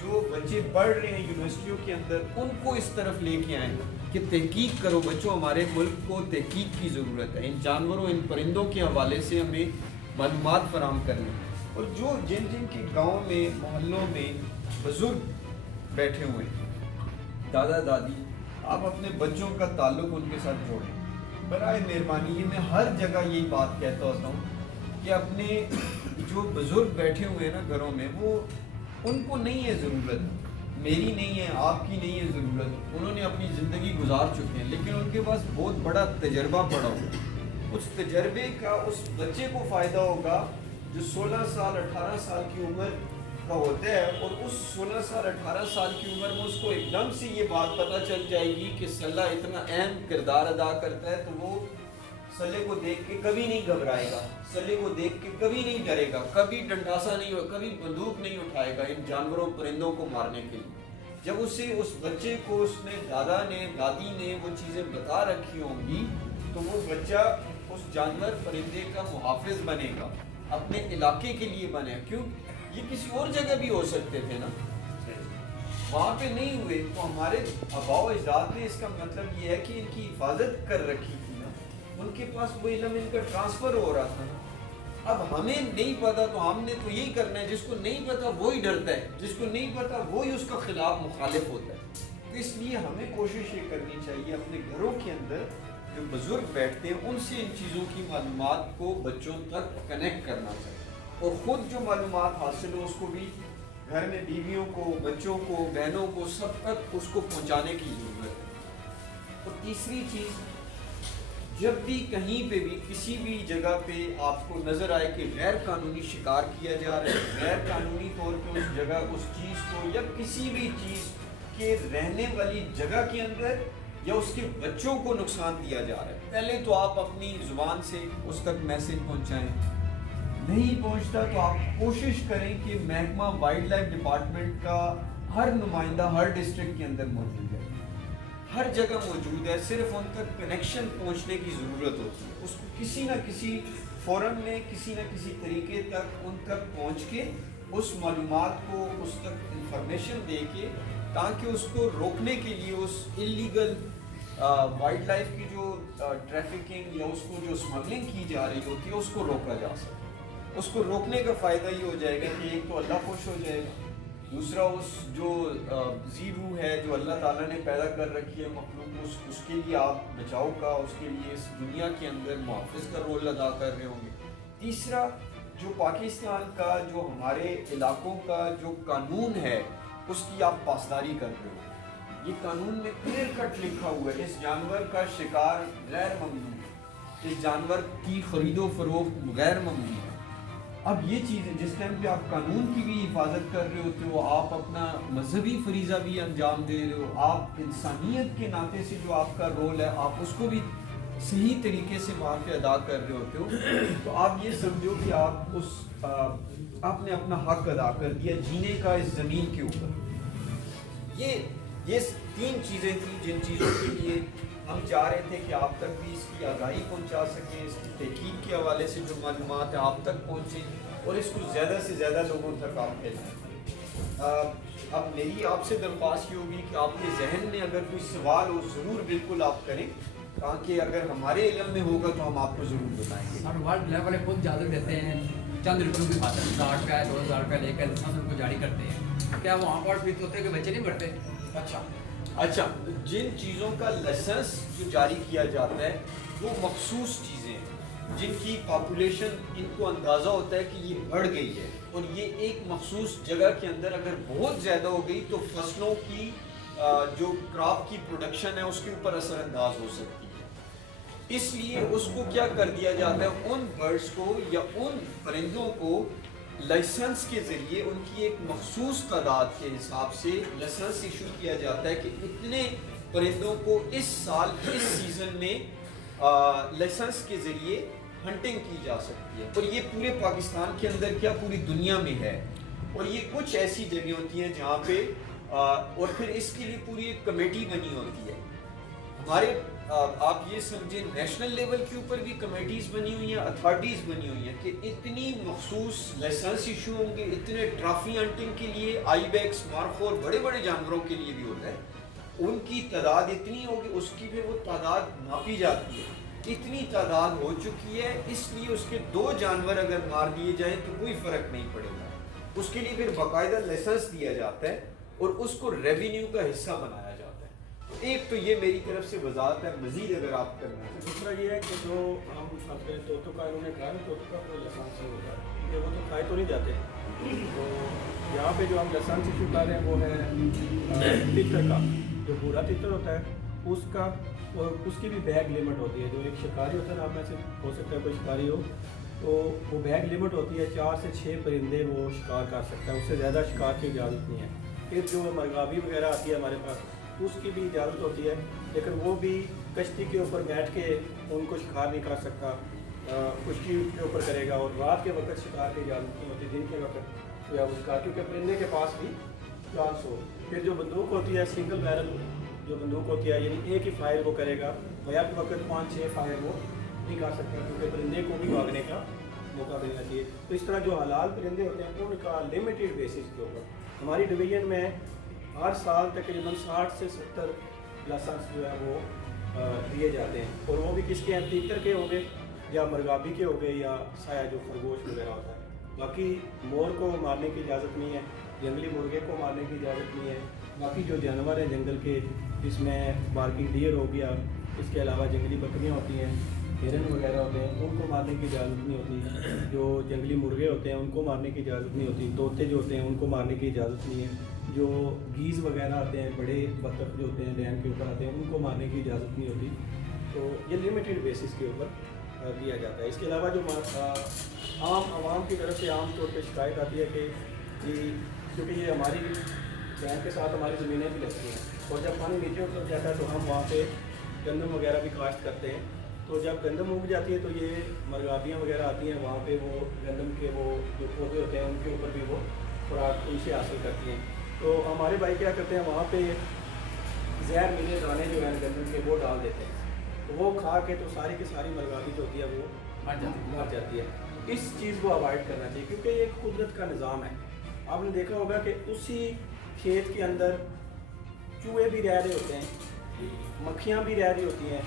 جو بچے پڑھ رہے ہیں یونیورسٹیوں کے اندر، ان کو اس طرف لے کے آئیں کہ تحقیق کرو بچوں، ہمارے ملک کو تحقیق کی ضرورت ہے، ان جانوروں، ان پرندوں کے حوالے سے ہمیں معلومات فراہم کرنی۔ اور جو جن جن کے گاؤں میں محلوں میں بزرگ بیٹھے ہوئے ہیں، دادا دادی، آپ اپنے بچوں کا تعلق ان کے ساتھ جوڑیں برائے مہربانی۔ یہ میں ہر جگہ یہی بات کہتا ہوتا ہوں کہ اپنے جو بزرگ بیٹھے ہوئے ہیں نا گھروں میں، وہ ان کو نہیں ہے ضرورت، میری نہیں ہے، آپ کی نہیں ہے ضرورت، انہوں نے اپنی زندگی گزار چکے ہیں، لیکن ان کے پاس بہت بڑا تجربہ پڑا ہوگا۔ اس تجربے کا اس بچے کو فائدہ ہوگا جو 16 سال 18 سال کی عمر کا ہوتا ہے، اور اس 16 سال 18 سال کی عمر میں اس کو ایک دم سے یہ بات پتہ چل جائے گی کہ صلاح اتنا اہم کردار ادا کرتا ہے، تو وہ صلے کو دیکھ کے کبھی نہیں گھبرائے گا، صلے کو دیکھ کے کبھی نہیں ڈرے گا، کبھی ڈنڈاسا نہیں ہو، کبھی بندوق نہیں اٹھائے گا ان جانوروں پرندوں کو مارنے کے لیے۔ جب اسے اس بچے کو اس نے دادا نے دادی نے وہ چیزیں بتا رکھی ہوں گی تو وہ بچہ اس جانور پرندے کا محافظ بنے گا، اپنے علاقے کے لیے بنے گا۔ کیوں؟ یہ کسی اور جگہ بھی ہو سکتے تھے نا، وہاں پہ نہیں ہوئے، تو ہمارے آباء و اجداد نے، اس کا مطلب یہ ہے کہ ان کی حفاظت کر رکھی تھی نا، ان کے پاس وہ علم ان کا ٹرانسفر ہو رہا تھا نا۔ اب ہمیں نہیں پتا تو ہم نے تو یہی کرنا ہے، جس کو نہیں پتا وہی ڈرتا ہے، جس کو نہیں پتا وہی اس کا خلاف مخالف ہوتا ہے۔ تو اس لیے ہمیں کوشش یہ کرنی چاہیے اپنے گھروں کے اندر جو بزرگ بیٹھتے ہیں ان سے ان چیزوں کی معلومات کو بچوں تک کنیکٹ کرنا چاہیے، اور خود جو معلومات حاصل ہو اس کو بھی گھر میں بیویوں کو، بچوں کو، بہنوں کو، سب تک اس کو پہنچانے کی ضرورت ہے۔ اور تیسری چیز، جب بھی کہیں پہ بھی کسی بھی جگہ پہ آپ کو نظر آئے کہ غیر قانونی شکار کیا جا رہا ہے، غیر قانونی طور پہ اس جگہ اس چیز کو یا کسی بھی چیز کے رہنے والی جگہ کے اندر یا اس کے بچوں کو نقصان دیا جا رہا ہے، پہلے تو آپ اپنی زبان سے اس تک میسج پہنچائیں، نہیں پہنچتا تو آپ کوشش کریں کہ محکمہ وائلڈ لائف ڈپارٹمنٹ کا ہر نمائندہ ہر ڈسٹرکٹ کے اندر موجود ہے، ہر جگہ موجود ہے، صرف ان تک کنیکشن پہنچنے کی ضرورت ہوتی ہے، اس کو کسی نہ کسی فورم میں کسی نہ کسی طریقے تک ان تک پہنچ کے اس معلومات کو، اس تک انفارمیشن دے کے، تاکہ اس کو روکنے کے لیے اس انلیگل وائلڈ لائف کی جو ٹریفکنگ یا اس کو جو اسمگلنگ کی جا رہی ہوتی ہے اس کو روکا جا سکے۔ اس کو روکنے کا فائدہ یہ ہو جائے گا کہ ایک تو اللہ خوش ہو جائے گا، دوسرا اس جو زیرو ہے جو اللہ تعالیٰ نے پیدا کر رکھی ہے مخلوق، اس کے لیے آپ بچاؤ کا، اس کے لیے اس دنیا کے اندر محافظ کا رول ادا کر رہے ہوں گے۔ تیسرا، جو پاکستان کا جو ہمارے علاقوں کا جو قانون ہے اس کی آپ پاسداری کر رہے ہو۔ یہ قانون میں کلیئر کٹ لکھا ہوا ہے اس جانور کا شکار غیر ممنوع ہے، اس جانور کی خرید و فروخت غیر ممنوع ہے۔ اب یہ چیزیں جس ٹائم پہ آپ قانون کی بھی حفاظت کر رہے ہوتے ہو، آپ اپنا مذہبی فریضہ بھی انجام دے رہے ہو، آپ انسانیت کے ناطے سے جو آپ کا رول ہے آپ اس کو بھی صحیح طریقے سے وہاں پہ ادا کر رہے ہوتے ہو، تو آپ یہ سمجھو کہ آپ نے اپنا حق ادا کر دیا جینے کا اس زمین کے اوپر۔ یہ 3 چیزیں تھیں جن چیزوں کے لیے ہم چاہ رہے تھے کہ آپ تک بھی اس کی آگاہی پہنچا سکیں، اس کی تحقیق کے حوالے سے جو معلومات ہیں آپ تک پہنچیں اور اس کو زیادہ سے زیادہ لوگوں تک آپ پھیلائیں۔ اب میری آپ سے درخواست یہ ہوگی کہ آپ کے ذہن میں اگر کوئی سوال ہو ضرور بالکل آپ کریں، تاکہ اگر ہمارے علم میں ہوگا تو ہم آپ کو ضرور بتائیں گے۔ اور ورلڈ لیول والے خود اجازت دیتے ہیں، چند روپئے کی بات ہے، 1000 روپیہ 2000 روپیہ لے کر ان کو جاری کرتے ہیں، کیا وہاں پر بھی ہوتے کہ بچے نہیں پڑھتے؟ اچھا، جن چیزوں کا لائسنس جو جاری کیا جاتا ہے وہ مخصوص چیزیں ہیں جن کی پاپولیشن ان کو اندازہ ہوتا ہے کہ یہ بڑھ گئی ہے، اور یہ ایک مخصوص جگہ کے اندر اگر بہت زیادہ ہو گئی تو فصلوں کی جو کراپ کی پروڈکشن ہے اس کے اوپر اثر انداز ہو سکتی ہے۔ اس لیے اس کو کیا کر دیا جاتا ہے، ان برڈز کو یا ان پرندوں کو لائسنس کے ذریعے ان کی ایک مخصوص تعداد کے حساب سے لائسنس ایشو کیا جاتا ہے کہ اتنے پرندوں کو اس سال اس سیزن میں لائسنس کے ذریعے ہنٹنگ کی جا سکتی ہے، اور یہ پورے پاکستان کے اندر کیا پوری دنیا میں ہے، اور یہ کچھ ایسی جگہیں ہوتی ہیں جہاں پہ اور پھر اس کے لیے پوری ایک کمیٹی بنی ہوتی ہے ہمارے آپ یہ سمجھیں نیشنل لیول کے اوپر بھی کمیٹیز بنی ہوئی ہیں، اتھارٹیز بنی ہوئی ہیں کہ اتنی مخصوص لائسنس ایشو ہوں گے، اتنے ٹرافی ہنٹنگ کے لیے، آئی بیکس، مارخور، بڑے بڑے جانوروں کے لیے بھی ہوتا ہے، ان کی تعداد اتنی ہوگی، اس کی پھر وہ تعداد ناپی جاتی ہے، اتنی تعداد ہو چکی ہے، اس لیے اس کے 2 جانور اگر مار دیے جائیں تو کوئی فرق نہیں پڑے گا. اس کے لیے پھر باقاعدہ لائسنس دیا جاتا ہے اور اس کو ریونیو کا حصہ بنایا جاتا ہے. ایک تو یہ میری طرف سے وضاحت ہے، مزید اگر آپ کرنا ہے. دوسرا یہ ہے کہ جو ہم اپنے طوطوں کا انہوں نے کہا نا طوطوں کا کوئی لائسنس نہیں ہوتا ہے، کہ وہ تو کھائے تو نہیں جاتے. تو یہاں پہ جو ہم لائسنس ایشو کر رہے ہیں وہ ہے تتر کا، جو بھورا تتر ہوتا ہے اس کا، اور اس کی بھی بیگ لمٹ ہوتی ہے. جو ایک شکاری ہوتا ہے نا، آپ میں سے ہو سکتا ہے کوئی شکاری ہو، تو وہ بیگ لمٹ ہوتی ہے 4 سے 6 پرندے وہ شکار کر سکتا ہے، اس سے زیادہ شکار کی اجازت نہیں ہے. پھر جو مرغابی وغیرہ آتی ہے ہمارے پاس، اس کی بھی اجازت ہوتی ہے، لیکن وہ بھی کشتی کے اوپر بیٹھ کے ان کو شکار نہیں کر سکتا، خشکی کے اوپر کرے گا. اور رات کے وقت شکار کی اجازت نہیں ہوتی، دن کے وقت یا اس کا، کیونکہ پرندے کے پاس بھی چانس ہو. پھر جو بندوق ہوتی ہے سنگل بیرل جو بندوق ہوتی ہے، یعنی ایک ہی فائر وہ کرے گا، بیک وقت 5-6 فائر وہ نہیں کر سکتا، کیونکہ پرندے کو بھی بھاگنے کا موقع ملنا چاہیے. تو اس طرح جو حلال پرندے ہوتے ہیں ان کا لمیٹڈ بیسس کے اوپر ہماری ڈویژن میں ہر سال تقریباً 60 سے 70 لائسنس جو ہے وہ دیے جاتے ہیں. اور وہ بھی کس کے ہیں؟ تیتر کے ہوں گے یا مرغابی کے ہوں گے یا سایہ جو خرگوش وغیرہ ہوتا ہے. باقی مور کو مارنے کی اجازت نہیں ہے، جنگلی مرغے کو مارنے کی اجازت نہیں ہے. باقی جو جانور ہیں جنگل کے، جس میں بارکی ڈیئر ہو گیا، اس کے علاوہ جنگلی بکریاں ہوتی ہیں، ہرن وغیرہ ہوتے ہیں، ان کو مارنے کی اجازت نہیں ہوتی. جو جنگلی مرغے ہوتے ہیں ان کو مارنے کی اجازت نہیں ہوتی. طوطے جو ہوتے ہیں ان کو مارنے کی اجازت نہیں ہے. جو گیز وغیرہ آتے ہیں، بڑے بطخ جو ہوتے ہیں ڈیم کے اوپر آتے ہیں، ان کو مارنے کی اجازت نہیں ہوتی. تو یہ لمیٹڈ بیسس کے اوپر دیا جاتا ہے. اس کے علاوہ جو عام عوام کی طرف سے عام طور پہ شکایت آتی ہے کہ جی کیونکہ یہ ہماری ڈیم کے ساتھ ہماری زمینیں بھی لگتی ہیں، اور جب پانی نیچے اتر جاتا ہے تو ہم وہاں پہ گندم وغیرہ بھی کاشت کرتے ہیں. تو جب گندم اگ جاتی ہے تو یہ مرغابیاں وغیرہ آتی ہیں، وہاں پہ وہ گندم کے وہ جو پودے ہوتے ہیں ان کے اوپر بھی وہ خوراک ان سے حاصل کرتی ہیں. تو ہمارے بھائی کیا کرتے ہیں، وہاں پہ زہر ملے دانے جو ہیں گندم کے وہ ڈال دیتے ہیں. تو وہ کھا کے تو ساری کی ساری مرغابی جو ہوتی ہے وہ مر جاتی ہے. اس چیز کو اوائڈ کرنا چاہیے، کیونکہ یہ ایک قدرت کا نظام ہے. آپ نے دیکھا ہوگا کہ اسی کھیت کے اندر چوہے بھی رہ رہے ہوتے ہیں، مکھیاں بھی رہ رہی ہوتی ہیں،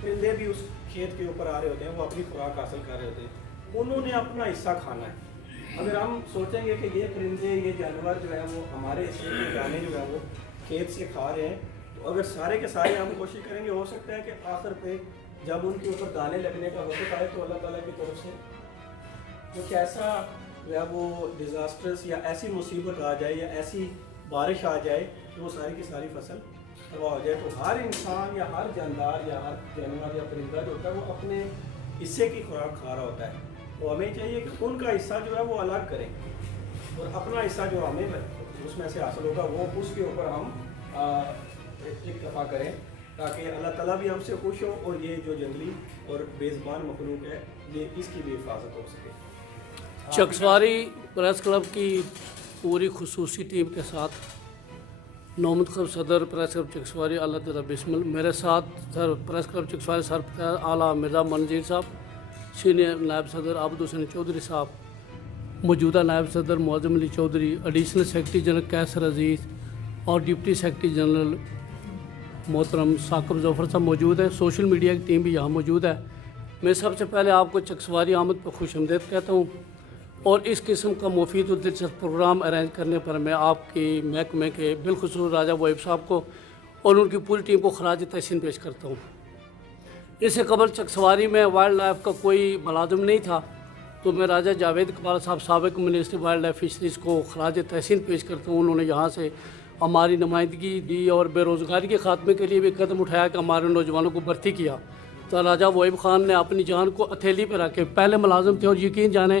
پرندے بھی اس کھیت کے اوپر آ رہے ہوتے ہیں، وہ اپنی خوراک حاصل کر رہے ہوتے ہیں. انہوں نے اپنا حصہ کھانا ہے. اگر ہم سوچیں گے کہ یہ پرندے یہ جانور جو ہے وہ ہمارے حصے کے دانے جو ہے وہ کھیت سے کھا رہے ہیں، تو اگر سارے کے سارے ہم کوشش کریں گے، ہو سکتا ہے کہ آخر پہ جب ان کے اوپر دانے لگنے کا وقت آئے تو اللہ تعالیٰ کی طرف سے کچھ ایسا جو ہے وہ ڈیزاسٹرس یا ایسی مصیبت آ جائے یا ایسی بارش آ جائے کہ وہ ساری کی ساری فصل تباہ ہو جائے. تو ہر انسان یا ہر جاندار یا ہر جانور یا پرندہ جو ہوتا ہے وہ اپنے حصے کی خوراک کھا رہا ہوتا ہے. تو ہمیں چاہیے کہ ان کا حصہ جو ہے وہ الگ کریں، اور اپنا حصہ جو ہمیں اس میں سے حاصل ہوگا وہ اس کے اوپر ہم اکتفا کریں، تاکہ اللہ تعالیٰ بھی ہم سے خوش ہو اور یہ جو جنگلی اور بے زبان مخلوق ہے یہ اس کی بھی حفاظت ہو سکے. چکسواری پریس کلب کی پوری خصوصی ٹیم کے ساتھ نومد خب صدر پریس کلب چکسواری اللہ تعالیٰ بسمل، میرے ساتھ سر پریس کلب چکسواری سر اعلیٰ مرزا منظیر صاحب، سینئر نائب صدر عبد حسین چودھری صاحب، موجودہ نائب صدر معظم علی چودھری، ایڈیشنل سیکرٹری جنرل کیسر عزیز اور ڈپٹی سیکرٹری جنرل محترم ثاقب ظفر صاحب موجود ہیں. سوشل میڈیا کی ٹیم بھی یہاں موجود ہے. میں سب سے پہلے آپ کو چکسواری آمد پر خوش آمدید کہتا ہوں، اور اس قسم کا مفید و دلچسپ پروگرام ارینج کرنے پر میں آپ کی محکمے کے بالخصوص راجہ وہیب صاحب کو اور ان کی پوری ٹیم کو خراج تحسین پیش کرتا ہوں. اس سے قبل چکسواری میں وائلڈ لائف کا کوئی ملازم نہیں تھا، تو میں راجہ جاوید اقبال صاحب سابق منسٹر وائلڈ لائف فشریز کو خراج تحسین پیش کرتا ہوں. انہوں نے یہاں سے ہماری نمائندگی دی اور بے روزگاری کے خاتمے کے لیے بھی قدم اٹھایا کہ ہمارے نوجوانوں کو بھرتی کیا. تو راجہ وہیب خان نے اپنی جان کو ہتھیلی پہ رکھ کے پہلے ملازم تھے، اور یقین جانیں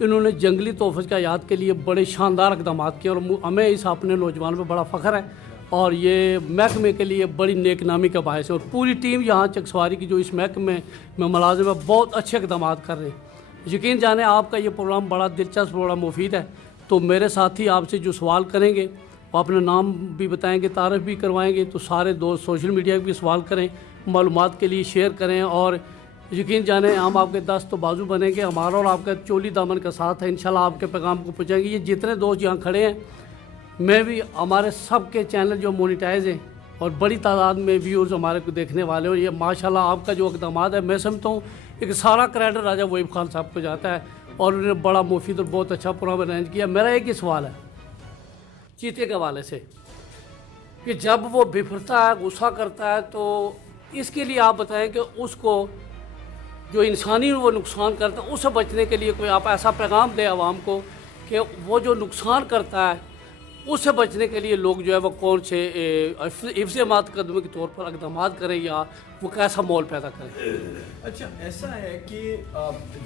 انہوں نے جنگلی تحفظ کا یاد کے لیے بڑے شاندار اقدامات کیے، اور ہمیں اس اپنے نوجوانوں پہ بڑا فخر ہے، اور یہ محکمے کے لیے بڑی نیک نامی کا باعث ہے. اور پوری ٹیم یہاں چکسواری کی جو اس محکمے میں ملازم ہے بہت اچھے اقدامات کر رہے ہیں. یقین جانیں آپ کا یہ پروگرام بڑا دلچسپ بڑا مفید ہے. تو میرے ساتھی آپ سے جو سوال کریں گے وہ اپنا نام بھی بتائیں گے، تعارف بھی کروائیں گے، تو سارے دوست سوشل میڈیا پہ بھی سوال کریں، معلومات کے لیے شیئر کریں، اور یقین جانیں ہم آپ کے دست و بازو بنیں گے. ہمارا اور آپ کا چولی دامن کا ساتھ ہے، انشاءاللہ آپ کے پیغام کو پہنچائیں گے. یہ جتنے دوست یہاں کھڑے ہیں، میں بھی ہمارے سب کے چینل جو مونیٹائز ہیں اور بڑی تعداد میں ویورز ہمارے کو دیکھنے والے. اور یہ ماشاءاللہ آپ کا جو اقدامات ہے میں سمجھتا ہوں ایک سارا کریڈٹ راجہ وہیب خان صاحب کو جاتا ہے اور انہوں نے بڑا مفید اور بہت اچھا پروگرام ارینج کیا. میرا ایک ہی سوال ہے چیتے کے حوالے سے کہ جب وہ بفرتا ہے غصہ کرتا ہے تو اس کے لیے آپ بتائیں کہ اس کو جو انسانی وہ نقصان کرتا ہے اس سے بچنے کے لیے کوئی آپ ایسا پیغام دیں عوام کو کہ وہ جو نقصان کرتا ہے اس سے بچنے کے لیے لوگ جو ہے وہ کون سے حفظ امانت قدموں کے طور پر اقدامات کریں یا وہ کیسا ماحول پیدا کریں. اچھا ایسا ہے کہ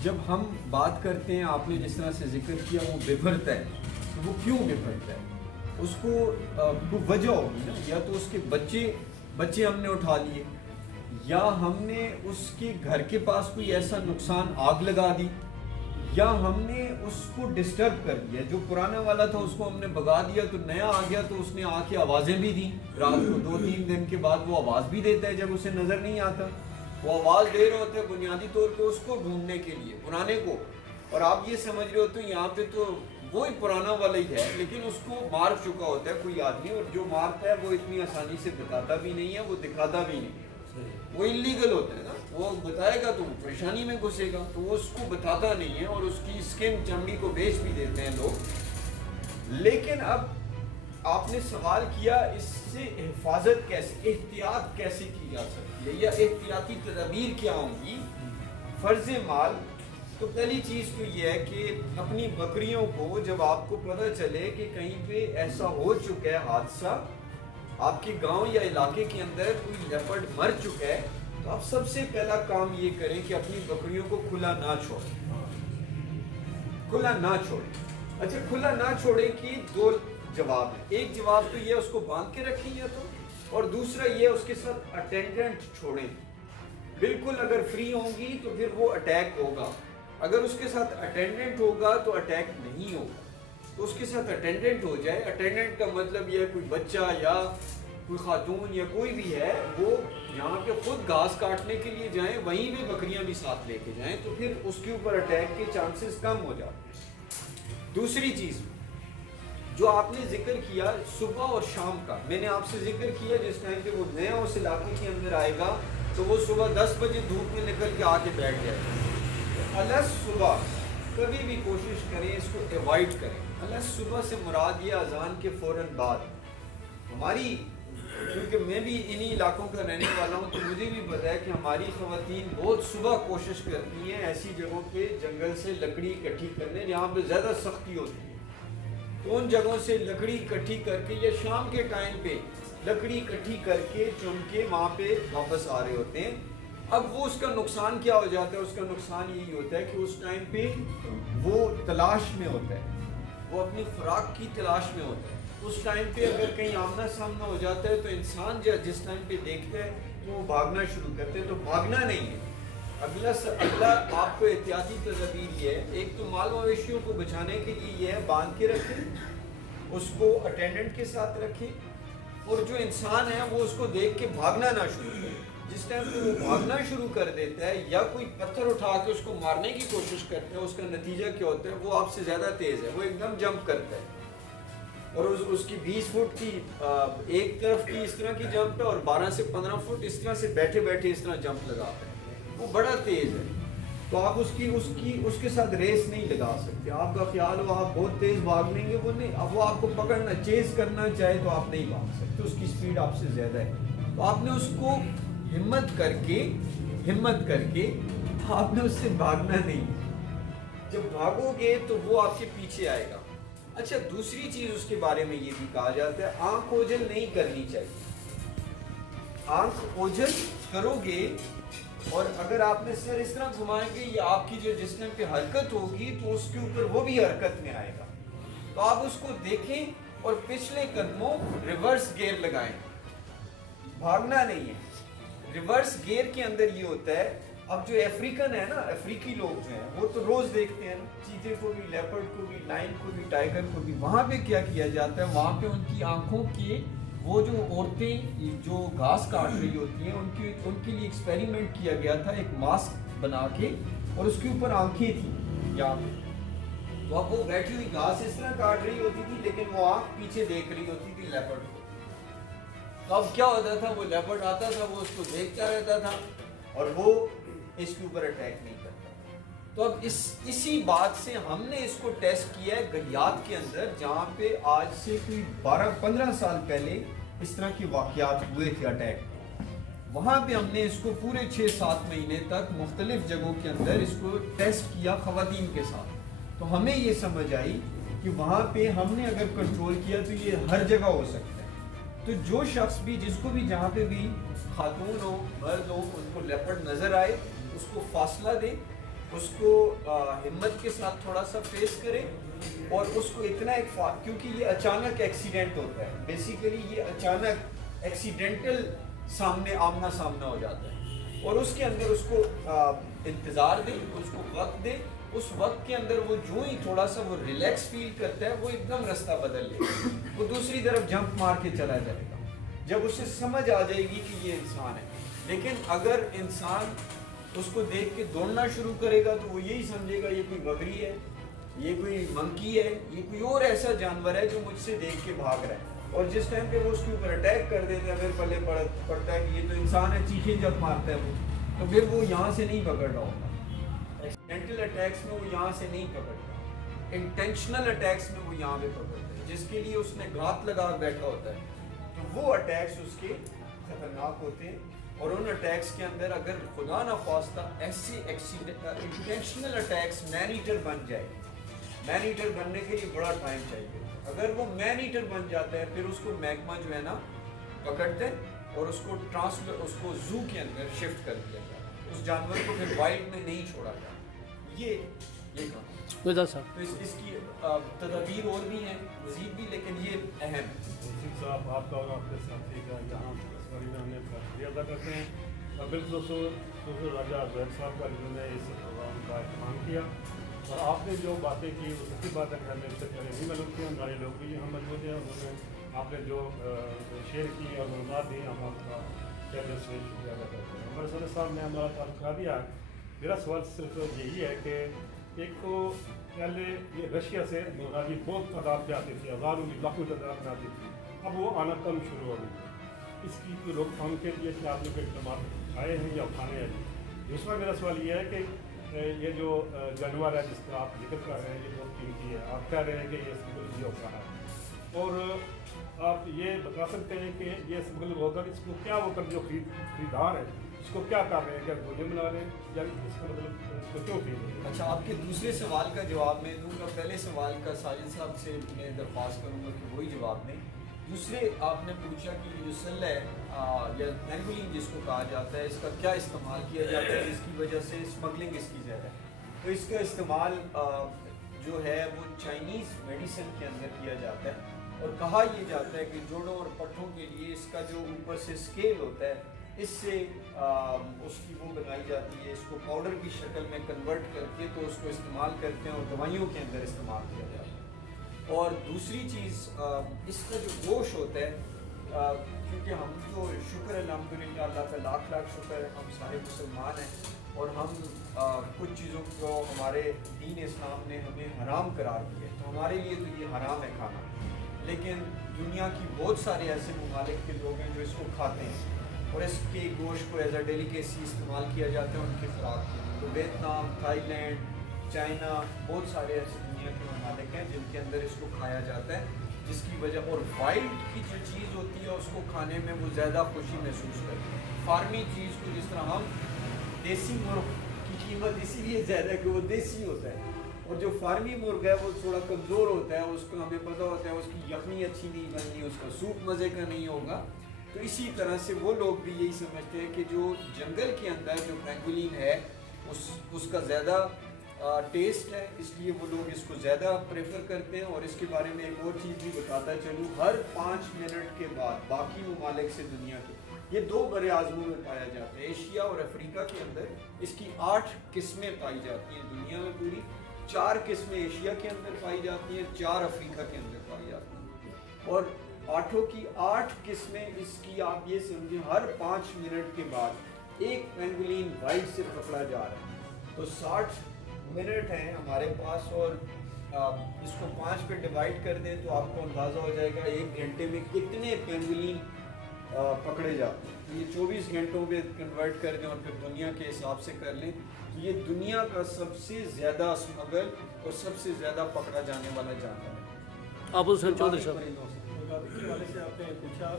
جب ہم بات کرتے ہیں آپ نے جس طرح سے ذکر کیا وہ بفرتا ہے تو وہ کیوں بفرتا ہے اس کو کوئی وجہ ہوگی نا. یا تو اس کے بچے ہم نے اٹھا لیے یا ہم نے اس کے گھر کے پاس کوئی ایسا نقصان آگ لگا دی یا ہم نے اس کو ڈسٹرب کر دیا. جو پرانا والا تھا اس کو ہم نے بگا دیا تو نیا آ گیا تو اس نے آ کے آوازیں بھی دیں رات کو 2-3 دن کے بعد وہ آواز بھی دیتا ہے جب اسے نظر نہیں آتا. وہ آواز دے رہے ہوتے ہیں بنیادی طور پہ اس کو ڈھونڈنے کے لیے پرانے کو. اور آپ یہ سمجھ رہے ہوتے ہیں یہاں پہ تو وہی پرانا والا ہی ہے لیکن اس کو مار چکا ہوتا ہے کوئی آدمی اور جو مارتا ہے وہ اتنی آسانی سے بتاتا بھی نہیں ہے وہ دکھاتا بھی نہیں. وہ انلیگل ہوتا ہے نا. وہ بتائے گا تو پریشانی میں گھسے گا تو وہ اس کو بتاتا نہیں ہے اور اس کی اسکن چمڑی کو بیچ بھی دیتے ہیں لوگ. لیکن اب آپ نے سوال کیا اس سے حفاظت کیسے احتیاط کیسے کی جا سکتی ہے یا احتیاطی تدابیر کیا ہوں گی. فرض مال تو پہلی چیز تو یہ ہے کہ اپنی بکریوں کو جب آپ کو پتہ چلے کہ کہیں پہ ایسا ہو چکا ہے حادثہ آپ کے گاؤں یا علاقے کے اندر کوئی لیپرڈ مر چکا ہے تو آپ سب سے پہلا کام یہ کریں کہ اپنی بکریوں کو کھلا نہ چھوڑیں. کھلا نہ چھوڑیں. اچھا کھلا نہ چھوڑیں کی 2 جواب ہیں. ایک جواب تو یہ اس کو باندھ کے رکھیں یا تو اور دوسرا یہ اس کے ساتھ اٹینڈنٹ چھوڑیں. بالکل اگر فری ہوں گی تو پھر وہ اٹیک ہوگا. اگر اس کے ساتھ اٹینڈنٹ ہوگا تو اٹیک نہیں ہوگا. تو اس کے ساتھ اٹینڈنٹ ہو جائے. اٹینڈنٹ کا مطلب یہ ہے کوئی بچہ یا کوئی خاتون یا کوئی بھی ہے وہ یہاں پہ خود گھاس کاٹنے کے لیے جائیں وہیں بھی بکریاں بھی ساتھ لے کے جائیں تو پھر اس کے اوپر اٹیک کے چانسز کم ہو جاتے ہیں. دوسری چیز جو آپ نے ذکر کیا صبح اور شام کا میں نے آپ سے ذکر کیا جس ٹائم پہ وہ نیا اس علاقے کے اندر آئے گا تو وہ صبح 10 بجے دھوپ میں نکل کے آ کے بیٹھ جائے گا. الگ صبح کبھی بھی کوشش کریں اس کو ایوائڈ کریں. الگ صبح سے مراد یہ اذان کے فوراً بعد. ہماری کیونکہ میں بھی انہی علاقوں کا رہنے والا ہوں تو مجھے بھی پتہ ہے کہ ہماری خواتین بہت صبح کوشش کرتی ہیں ایسی جگہوں پہ جنگل سے لکڑی اکٹھی کرنے جہاں پہ زیادہ سختی ہوتی ہے تو ان جگہوں سے لکڑی اکٹھی کر کے یا شام کے ٹائم پہ لکڑی اکٹھی کر کے چن کے وہاں پہ واپس آ رہے ہوتے ہیں. اب وہ اس کا نقصان کیا ہو جاتا ہے. اس کا نقصان یہی ہوتا ہے کہ اس ٹائم پہ وہ تلاش میں ہوتا ہے وہ اپنی خوراک کی تلاش میں ہوتا ہے. اس ٹائم پہ اگر کہیں آمنا سامنا ہو جاتا ہے تو انسان جس ٹائم پہ دیکھتا ہے تو وہ بھاگنا شروع کرتے ہیں. تو بھاگنا نہیں ہے. اگلا آپ کو احتیاطی تدابیر یہ ہے ایک تو مال مویشیوں کو بچانے کے لیے یہ ہے باندھ کے رکھیں اس کو اٹینڈنٹ کے ساتھ رکھیں اور جو انسان ہے وہ اس کو دیکھ کے بھاگنا نہ شروع کرے. جس ٹائم پہ وہ بھاگنا شروع کر دیتا ہے یا کوئی پتھر اٹھا کے اس کو مارنے کی کوشش کرتے ہیں اس کا نتیجہ کیا ہوتا ہے وہ آپ سے زیادہ تیز ہے. وہ ایک دم جمپ کرتا ہے اور اس کی 20 فٹ کی ایک طرف کی اس طرح کی جمپ ہے اور 12 سے 15 فٹ اس طرح سے بیٹھے بیٹھے اس طرح جمپ لگاتا ہے. وہ بڑا تیز ہے تو آپ اس کے ساتھ ریس نہیں لگا سکتے. آپ کا خیال ہو آپ بہت تیز بھاگ لیں گے وہ نہیں. اب وہ آپ کو پکڑنا چیز کرنا چاہے تو آپ نہیں بھاگ سکتے. اس کی سپیڈ آپ سے زیادہ ہے. تو آپ نے اس کو ہمت کر کے آپ نے اس سے بھاگنا نہیں. جب بھاگو گے تو وہ آپ کے پیچھے آئے گا. اچھا دوسری چیز اس کے بارے میں یہ بھی کہا جاتا ہے آنکھ اوجھل نہیں کرنی چاہیے. آنکھ اوجھل کرو گے اور اگر آپ نے سر اس طرح گھمائیں گے یا آپ کی جو جسم پہ حرکت ہوگی تو اس کے اوپر وہ بھی حرکت میں آئے گا. تو آپ اس کو دیکھیں اور پچھلے قدموں ریورس گیئر لگائیں. بھاگنا نہیں ہے. ریورس گیئر کے اندر یہ ہوتا ہے اب جو افریقن ہے نا افریقی لوگ جو ہیں وہ تو روز دیکھتے ہیں چیتے کو بھی لیپرڈ کو بھی لائن کو بھی ٹائیگر کو بھی. وہاں پہ کیا کیا جاتا ہے وہاں پہ ان کی آنکھوں کے وہ جو عورتیں جو گھاس کاٹ رہی ہوتی ہیں ان کے لیے ایکسپیریمنٹ کیا گیا تھا ایک ماسک بنا کے اور اس کے اوپر آنکھیں تھیں یہاں پہ. تو اب وہ بیٹھی ہوئی گھاس اس طرح کاٹ رہی ہوتی تھی لیکن وہ آنکھ پیچھے دیکھ رہی ہوتی تھی لیپرڈ کو. تو اب کیا ہوتا تھا, وہ لیپرڈ آتا تھا, وہ اس کو دیکھتا رہتا تھا اور وہ اس کے اوپر اٹیک نہیں کرتا. تو اب اسی بات سے ہم نے اس کو ٹیسٹ کیا ہے گلیات کے اندر, جہاں پہ آج سے کوئی 12-15 سال پہلے اس طرح کے واقعات ہوئے تھے اٹیک. وہاں پہ ہم نے اس کو پورے 6-7 مہینے تک مختلف جگہوں کے اندر اس کو ٹیسٹ کیا خواتین کے ساتھ. تو ہمیں یہ سمجھ آئی کہ وہاں پہ ہم نے اگر کنٹرول کیا تو یہ ہر جگہ ہو سکتا ہے. تو جو شخص بھی, جس کو بھی جہاں پہ بھی خاتون ہو مرد ہو, ان کو لیپرڈ نظر آئے, اس کو فاصلہ دے, اس کو ہمت کے ساتھ تھوڑا سا فیس کرے, اور اس کو اتنا کیونکہ یہ اچانک ایکسیڈنٹ ہوتا ہے, بیسیکلی یہ اچانک ایکسیڈنٹل سامنے آمنا سامنا ہو جاتا ہے, اور اس کے اندر اس کو انتظار دے, اس کو وقت دے. اس وقت کے اندر وہ جو ہی تھوڑا سا وہ ریلیکس فیل کرتا ہے, وہ ایک دم رستہ بدل لے گا, وہ دوسری طرف جمپ مار کے چلا جائے گا جب اسے سمجھ آ جائے گی کہ یہ انسان ہے. لیکن اگر انسان اس کو دیکھ کے دوڑنا شروع کرے گا تو وہ یہی سمجھے گا یہ کوئی بکری ہے, یہ کوئی منکی ہے, یہ کوئی اور ایسا جانور ہے جو مجھ سے دیکھ کے بھاگ رہا ہے. اور جس ٹائم پہ وہ اس کے اوپر اٹیک کر دیتے ہیں, پھر پلے پڑتا ہے کہ یہ تو انسان ہے, چیخیں جب مارتا ہے وہ, تو پھر وہ یہاں سے نہیں پکڑ رہا ہوتا. ایکسیڈنٹل اٹیکس میں وہ یہاں سے نہیں پکڑتا, انٹینشنل اٹیکس میں وہ یہاں پہ پکڑتا ہے, جس کے لیے اس نے گھات لگا بیٹھا ہوتا ہے. تو وہ اٹیکس اس کے خطرناک ہوتے ہیں. اور ان اٹیکس کے اندر اگر خدا نہ خواستہ ایسے انٹینشنل اٹیکس مین ایٹر بن جائے, مین ایٹر بننے کے لیے بڑا ٹائم چاہیے. اگر وہ مین ایٹر بن جاتا ہے, پھر اس کو محکمہ جو ہے نا پکڑتے ہیں اور اس کو زو کے اندر شفٹ کر دیا جاتا ہے. اس جانور کو پھر وائلڈ میں نہیں چھوڑا جاتا. یہ کام صاحب تو اس کی تدابیر اور بھی ہیں مزید بھی, لیکن یہ اہم ہے. صاحب آپ کا اور آپ کے ساتھی کا یہاں میں ہم نے شکریہ ادا کرتے ہیں. اور بالکل دوستوں راجہ زید صاحب کا جنہوں نے اس پروگرام کا اہتمام کیا, اور آپ نے جو باتیں کی وہ سچی بات ہے کہ ہمیں اس سے پہلے نہیں معلوم تھی. ہمارے لوگ بھی یہاں موجود ہیں, انہوں نے آپ نے جو شیئر کی اور معلومات دی, ہم آپ کا پہلے سے شکریہ ادا کرتے ہیں. ہمارے صدر صاحب نے ہمارا تعارف کرا دیا. میرا سوال صرف یہی ہے کہ ایک تو پہلے یہ رشیا سے مرغابی بہت تعداد پہ آتی تھی, ہزاروں لاکھوں تعداد میں آتی تھی, اب وہ آنا کم شروع ہو گئی. اس کی روک تھام کے لیے کیا آپ نے کوئی اقدامات اٹھائے ہیں یا اٹھانے ہیں؟ دوسرا میرا سوال یہ ہے کہ یہ جو جانور ہے جس کا آپ ذکر کر رہے ہیں یہ بہت قیمتی ہے, آپ کہہ رہے ہیں کہ یہ اسمگل ہو رہا ہے, اور آپ یہ بتا سکتے ہیں کہ یہ اسمگل ہو کر اس کو کیا وہ کر جو خریدار ہے اس کو کیا کر رہے ہیں, کیا گولیاں بنا رہے ہیں یا اس کا مطلب اس کو کیوں خرید رہے ہیں؟ اچھا, آپ کے دوسرے سوال کا جواب میں دوں گا. پہلے سوال کا ساجد صاحب سے میں درخواست کروں گا کہ وہی جواب دیں. دوسرے آپ نے پوچھا کہ یہ جو سل ہے یا پینگولین جس کو کہا جاتا ہے, اس کا کیا استعمال کیا جاتا ہے جس کی وجہ سے اسمگلنگ اس کی زیادہ ہے. تو اس کا استعمال جو ہے وہ چائنیز میڈیسن کے اندر کیا جاتا ہے, اور کہا یہ جاتا ہے کہ جوڑوں اور پٹھوں کے لیے اس کا جو اوپر سے اسکیل ہوتا ہے اس سے اس کی وہ بنائی جاتی ہے, اس کو پاؤڈر کی شکل میں کنورٹ کر کے تو اس کو استعمال کرتے ہیں اور دوائیوں کے اندر استعمال کیا جاتا ہے. اور دوسری چیز اس کا جو گوشت ہوتا ہے, کیونکہ ہم تو شکر الحمدللہ اللہ کا لاکھ لاکھ شکر ہے, ہم سارے مسلمان ہیں اور ہم کچھ چیزوں کو ہمارے دین اسلام نے ہمیں حرام قرار دیا ہے, تو ہمارے لیے تو یہ حرام ہے کھانا. لیکن دنیا کی بہت سارے ایسے ممالک کے لوگ ہیں جو اس کو کھاتے ہیں اور اس کے گوشت کو ایز اے ڈیلیکیسی استعمال کیا جاتا ہے ان کی خوراک کے لیے. تو ویتنام, تھائی لینڈ, چائنا, بہت سارے ایسے دنیا کے ممالک ہیں جن کے اندر اس کو کھایا جاتا ہے, جس کی وجہ اور وائلڈ کی جو چیز ہوتی ہے اس کو کھانے میں وہ زیادہ خوشی محسوس کرتے ہیں. فارمی چیز کو جس طرح ہم دیسی مرغ کی قیمت اسی لیے زیادہ ہے کہ وہ دیسی ہوتا ہے, اور جو فارمی مرغ ہے وہ تھوڑا کمزور ہوتا ہے, اس کو ہمیں پتہ ہوتا ہے اس کی یخنی اچھی نہیں بننی, اس کا سوپ مزے کا نہیں ہوگا. تو اسی طرح سے وہ لوگ بھی یہی سمجھتے ہیں کہ جو جنگل کے اندر جو پینگولین ہے اس کا زیادہ ٹیسٹ ہے, اس لیے وہ لوگ اس کو زیادہ پریفر کرتے ہیں. اور اس کے بارے میں ایک اور چیز بھی بتاتا چلوں, ہر 5 منٹ کے بعد باقی ممالک سے دنیا کے یہ 2 بڑے اعظموں میں پایا جاتا ہے, ایشیا اور افریقہ کے اندر اس کی 8 قسمیں پائی جاتی ہیں دنیا میں. پوری 4 قسمیں ایشیا کے اندر پائی جاتی ہیں, 4 افریقہ کے اندر پائی جاتی ہیں, اور 8 کی 8 قسمیں اس کی آپ یہ سمجھیں ہر 5 منٹ کے بعد ایک پینگولین وائلڈ سے پکڑا جا رہا ہے. تو 60 منٹ ہیں ہمارے پاس, اور اس کو 5 پہ ڈیوائڈ کر دیں تو آپ کو اندازہ ہو جائے گا 1 گھنٹے میں کتنے پینگولین پکڑے جاتے ہیں. یہ 24 گھنٹوں میں کنورٹ کر دیں اور پھر دنیا کے حساب سے کر لیں کہ یہ دنیا کا سب سے زیادہ اسمگل اور سب سے زیادہ پکڑا جانے والا جانور ہے. آپ حسین چودھری صاحب. پرندوں سے. مغربی کے حوالے سے آپ نے پوچھا،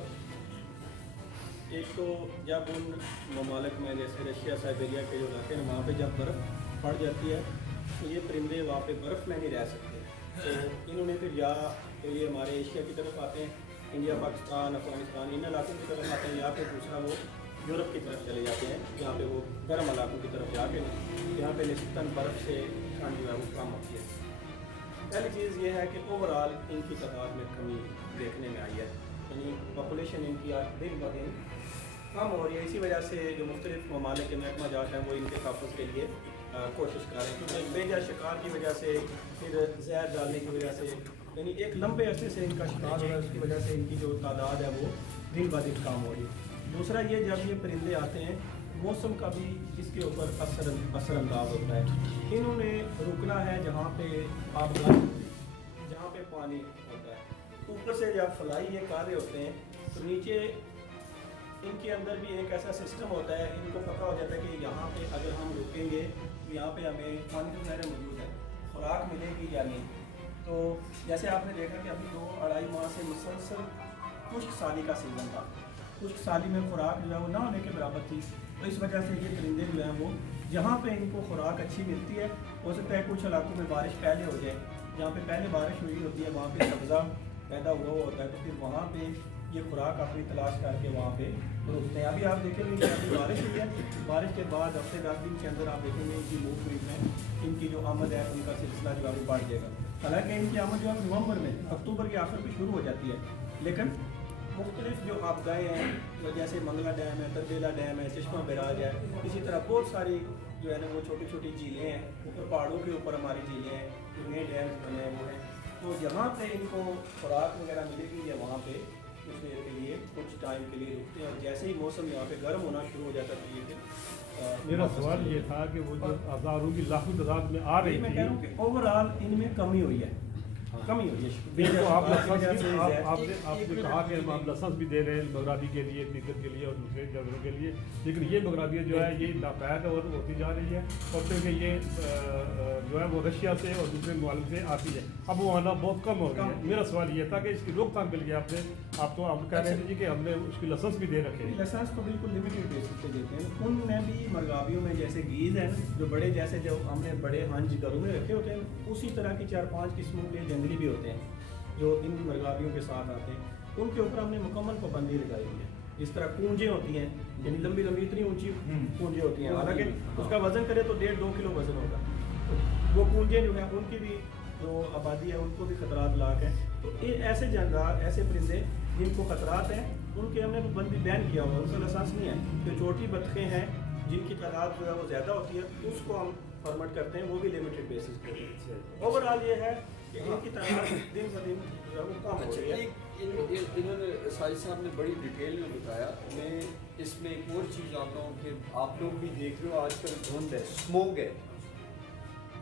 ایک تو جب ان ممالک میں جیسے رشیا سائبیریا کے جو علاقے ہیں وہاں پہ جب برف پڑ جاتی ہے تو یہ پرندے وہاں پہ برف میں نہیں رہ سکتے، تو انہوں نے پھر یا تو یہ ہمارے ایشیا کی طرف آتے ہیں، انڈیا پاکستان افغانستان ان علاقوں کی طرف آتے ہیں، یا پھر دوسرا وہ یورپ کی طرف چلے جاتے ہیں جہاں پہ وہ گرم علاقوں کی طرف جا کے جہاں پہ نسبتاً برف سے ٹھنڈ جو ہے وہ کم ہوتی ہے. پہلی چیز یہ ہے کہ اوور آل ان کی تعداد میں کمی دیکھنے میں آئی ہے، یعنی پاپولیشن ان کی دن بہ دن کم ہو رہی ہے. اسی وجہ سے جو مختلف ممالک کے محکمہ جات ہیں وہ ان کے تحفظ کے لیے کوشش کر رہے ہیں، کیونکہ بے جا شکار کی وجہ سے پھر زہر ڈالنے کی وجہ سے یعنی ایک لمبے عرصے سے ان کا شکار ہو رہا ہے، اس کی وجہ سے ان کی جو تعداد ہے وہ دن بہ دن کم ہو رہی ہے. دوسرا یہ جب یہ پرندے آتے ہیں موسم کا بھی اس کے اوپر اثر انداز ہوتا ہے. انہوں نے رکنا ہے جہاں پہ آبادی جہاں پہ پانی ہوتا ہے. اوپر سے جب فلائی یہ کر رہے ہوتے ہیں تو نیچے ان کے اندر بھی ایک ایسا سسٹم ہوتا ہے، ان کو پتہ ہو جاتا ہے کہ یہاں پہ اگر ہم رکیں گے تو یہاں پہ ہمیں پانی تو ظاہر موجود ہے، خوراک ملے گی یا نہیں. تو جیسے آپ نے دیکھا کہ ابھی 2-2.5 ماہ سے مسلسل خشک سالی کا سیزن تھا، خشک سالی میں خوراک جو ہے وہ نہ ہونے کے برابر تھی، تو اس وجہ سے یہ پرندے جو ہیں وہ جہاں پہ ان کو خوراک اچھی ملتی ہے، ہو سکتا ہے کچھ علاقوں میں بارش پہلے ہو جائے، جہاں پہ پہلے بارش ہوئی ہوتی ہے وہاں پہ سبزہ پیدا ہوا ہوتا ہے، تو پھر وہاں پہ یہ خوراک اپنی تلاش کر کے وہاں پہ رکتے ہیں. ابھی آپ دیکھیں گے کہ ابھی بارش ہوئی ہے، بارش کے بعد ہفتے 10 دن کے اندر آپ دیکھیں گے ان کی موومنٹ میں ان کی جو آمد ہے ان کا سلسلہ جو ہے وہ بڑھ جائے گا. حالانکہ ان کی آمد جو ہے نومبر میں اکتوبر کے آخر پہ شروع ہو جاتی ہے، لیکن مختلف جو آبگاہیں ہیں جیسے منگلا ڈیم ہے، تربیلا ڈیم ہے، چشمہ بیراج ہے، اسی طرح بہت ساری جو ہے نا وہ چھوٹی چھوٹی جھیلیں ہیں، اوپر پہاڑوں کے اوپر ہماری جھیلیں ہیں جو نئے ڈیم بنے ہیں وہ ہیں. تو جہاں پہ ان کو خوراک وغیرہ ملے گی یا وہاں پہ کچھ دیر کے لیے کچھ ٹائم کے لیے رکتے ہیں، اور جیسے ہی موسم یہاں پہ گرم ہونا شروع ہو جاتا ہے یہ پھر میرا سوال یہ تھا کہ وہ جو ہزاروں کی لاکھوں تعداد میں آ رہی میں تھی، کہہ رہا ہوں کہ اوور آل ان میں کمی ہوئی ہے، کمی ہوئی ہے. تو آپ نے کہا کہ ہم لائسنس بھی دے رہے ہیں مغربی کے لیے، تیکر کے لیے اور دوسرے جانوروں کے لیے، لیکن یہ مغربی جو ہے یہ ناپید ہوتی جا رہی ہے، اور کیونکہ یہ جو ہے وہ رشیا سے اور دوسرے ممالک سے آتی ہے، اب وہ آنا بہت کم ہو گئی ہے. میرا سوال یہ تھا کہ اس کی روک تھام کے لیے آپ تو کہہ رہے تھے کہ ہم نے اس کی لائسنس بھی دے رکھے ہیں. لائسنس تو بالکل لمیٹڈ بیسس پہ دیتے ہیں. ان میں بھی مرغابیوں میں جیسے گیز ہیں جو بڑے جیسے جو ہم نے بڑے ہنج گھروں میں رکھے ہوتے ہیں، اسی طرح کی 4-5 قسموں کے جنگلی بھی ہوتے ہیں جو ان مرغابیوں کے ساتھ آتے ہیں. ان کے اوپر ہم نے مکمل پابندی لگائی ہوئی ہے. اس طرح کونجیں ہوتی ہیں، یعنی لمبی لمبی اتنی اونچی کونجیں ہوتی ہیں، حالانکہ اس کا وزن کرے تو 1.5-2 کلو وزن ہوگا. وہ کونجیں جو ہیں ان کی بھی جو آبادی ہے ان کو بھی خطرات لاحق ہیں. تو یہ ایسے جاندار ایسے پرندے جن کو خطرات ہیں ان کے ہم نے بندی بین کیا ہوا، ان کا لائسنس نہیں ہے. جو چھوٹی بطخیں ہیں جن کی تعداد جو ہے وہ زیادہ ہوتی ہے اس کو ہم فارمیٹ کرتے ہیں، وہ بھی لمیٹڈ بیسس پہ. اوور آل یہ ہے کہ ان کی تعداد دن بہ دن جو ہے وہ کم ہو رہی ہے. انہوں نے ساجد صاحب نے بڑی ڈیٹیل میں بتایا. میں اس میں ایک اور چیز آپ لوگوں کہ آپ لوگ بھی دیکھ رہے ہو آج کل دھند ہے، اسموگ ہے،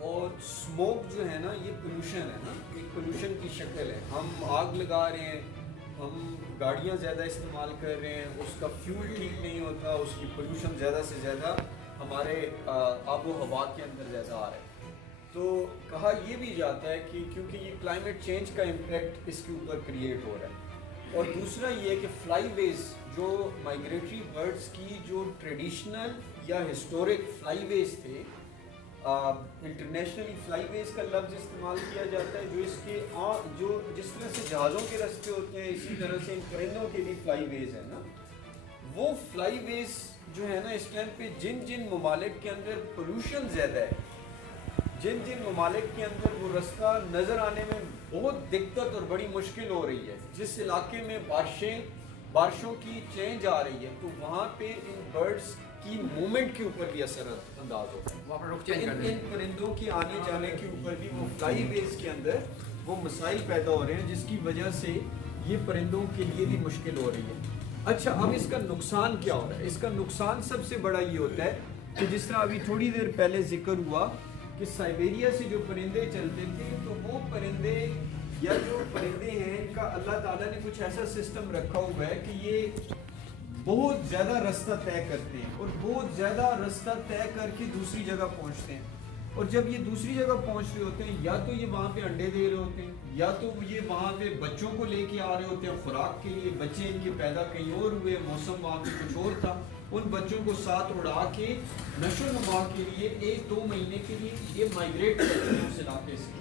اور اسموک جو ہے نا یہ پولوشن ہے نا، ایک پولوشن کی شکل ہے. ہم آگ لگا رہے ہیں، ہم گاڑیاں زیادہ استعمال کر رہے ہیں، اس کا فیول ٹھیک نہیں ہوتا، اس کی پولوشن زیادہ سے زیادہ ہمارے آب و ہوا کے اندر زیادہ آ رہا ہے. تو کہا یہ بھی جاتا ہے کہ کیونکہ یہ کلائمیٹ چینج کا امپیکٹ اس کے اوپر کریٹ ہو رہا ہے. اور دوسرا یہ کہ فلائی ویز جو مائگریٹری برڈس کی جو ٹریڈیشنل یا ہسٹورک فلائی ویز تھے، انٹرنیشنلی فلائی ویز کا لفظ استعمال کیا جاتا ہے، جو اس کے جو جس طرح سے جہازوں کے راستے ہوتے ہیں اسی طرح سے ان پرندوں کے بھی فلائی ویز ہے نا. وہ فلائی ویز جو ہے نا اس ٹائم پہ جن جن ممالک کے اندر پولوشن زیادہ ہے، جن جن ممالک کے اندر وہ راستہ نظر آنے میں بہت دقت اور بڑی مشکل ہو رہی ہے، جس علاقے میں بارشوں کی چینج آ رہی ہے، تو وہاں پہ ان برڈس کی موومنٹ کے اوپر بھی اثر انداز ہوتا ہے. ان پرندوں کے آنے جانے کے اوپر بھی وہ فلائی ویز کے اندر وہ مسائل پیدا ہو رہے ہیں، جس کی وجہ سے یہ پرندوں کے لیے بھی مشکل ہو رہی ہے. اچھا، اب اس کا نقصان کیا ہو رہا ہے؟ اس کا نقصان سب سے بڑا یہ ہوتا ہے کہ جس طرح ابھی تھوڑی دیر پہلے ذکر ہوا کہ سائبیریا سے جو پرندے چلتے تھے، تو وہ پرندے یا جو پرندے ہیں ان کا اللہ تعالیٰ نے کچھ ایسا سسٹم رکھا ہوا ہے کہ یہ بہت زیادہ رستہ طے کرتے ہیں اور بہت زیادہ رستہ طے کر کے دوسری جگہ پہنچتے ہیں، اور جب یہ دوسری جگہ پہنچ رہے ہوتے ہیں یا تو یہ وہاں پہ انڈے دے رہے ہوتے ہیں یا تو یہ وہاں پہ بچوں کو لے کے آ رہے ہوتے ہیں خوراک کے لیے، بچے ان کے پیدا کہیں اور ہوئے، موسم وہاں پہ کچھ اور تھا، ان بچوں کو ساتھ اڑا کے نشو و نما کے لیے 1-2 مہینے کے لیے یہ مائگریٹ کرتے ہیں اس علاقے سے،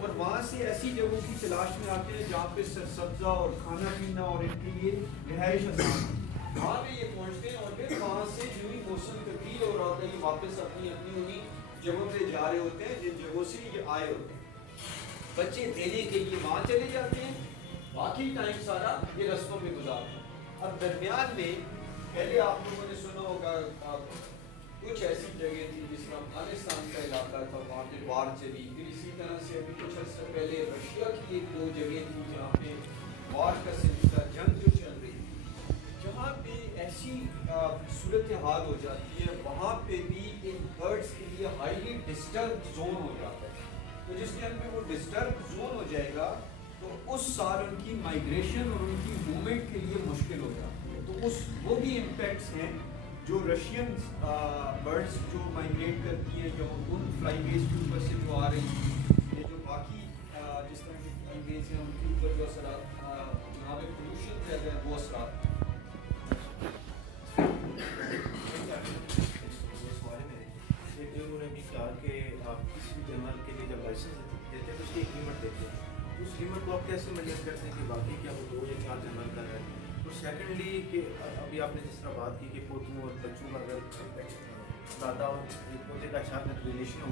اور وہاں سے ایسی جگہوں کی تلاش میں آتے ہیں جہاں پہ سرسبزہ اور کھانا پینا اور ان کے لیے رہائش آسان، وہاں پہ یہ پہنچتے ہیں، اور پھر وہاں سے جو ہی موسم تبدیل ہو رہا ہوتا ہے یہ واپس اپنی انہیں جگہوں پہ جا رہے ہوتے ہیں جن جگہوں سے یہ آئے ہوتے ہیں، بچے دینے کے لیے وہاں چلے جاتے ہیں، باقی ٹائم سارا یہ رستوں میں گزارتے ہیں۔ اب درمیان میں پہلے آپ لوگوں نے سنا ہوگا کچھ ایسی جگہ تھی جس میں افغانستان کا علاقہ تھا، وہاں پہ وار چلی، پھر اسی طرح سے ابھی کچھ عرصہ پہلے رشیا کی 1-2 جگہ تھی جہاں پہ وار کا سلسلہ جنگ جو چل رہی تھی، جہاں پہ ایسی صورتحال ہو جاتی ہے وہاں پہ بھی ان برڈس کے لیے ہائیلی ڈسٹرب زون ہو جاتا ہے، تو جس ٹائم پہ وہ ڈسٹرب زون ہو جائے گا تو اس سال ان کی مائگریشن اور ان کی موومنٹ کے لیے مشکل ہو جاتی ہے، تو وہ بھی امپیکٹس ہیں جو رشین برڈس جو مائگریٹ کرتی ہیں، جو ان فلائی ویز کے اوپر سے جو آ رہی ہیں، یہ جو باقی جس طرح کی فلائی ویز ہیں ان کے اوپر جو اثرات جہاں پہ پولوشن زیادہ ہے وہ اثرات انہوں نے بھی کہا کہ آپ کسی بھی جانور کے لیے جب لائسنس دیتے ہیں تو اس کی ایک لیمٹ دیتے ہیں، تو اس لیمٹ کو آپ کیسے میجر کرتے ہیں کہ باقی کیا وہ 2 یا 4 جانور کا ہے، اور سیکنڈلی کہ ابھی آپ نے جس طرح بات کی کہ پوتوں اور بچوں کا اگر دادا اور پوتے کا اچھا ریلیشن ہو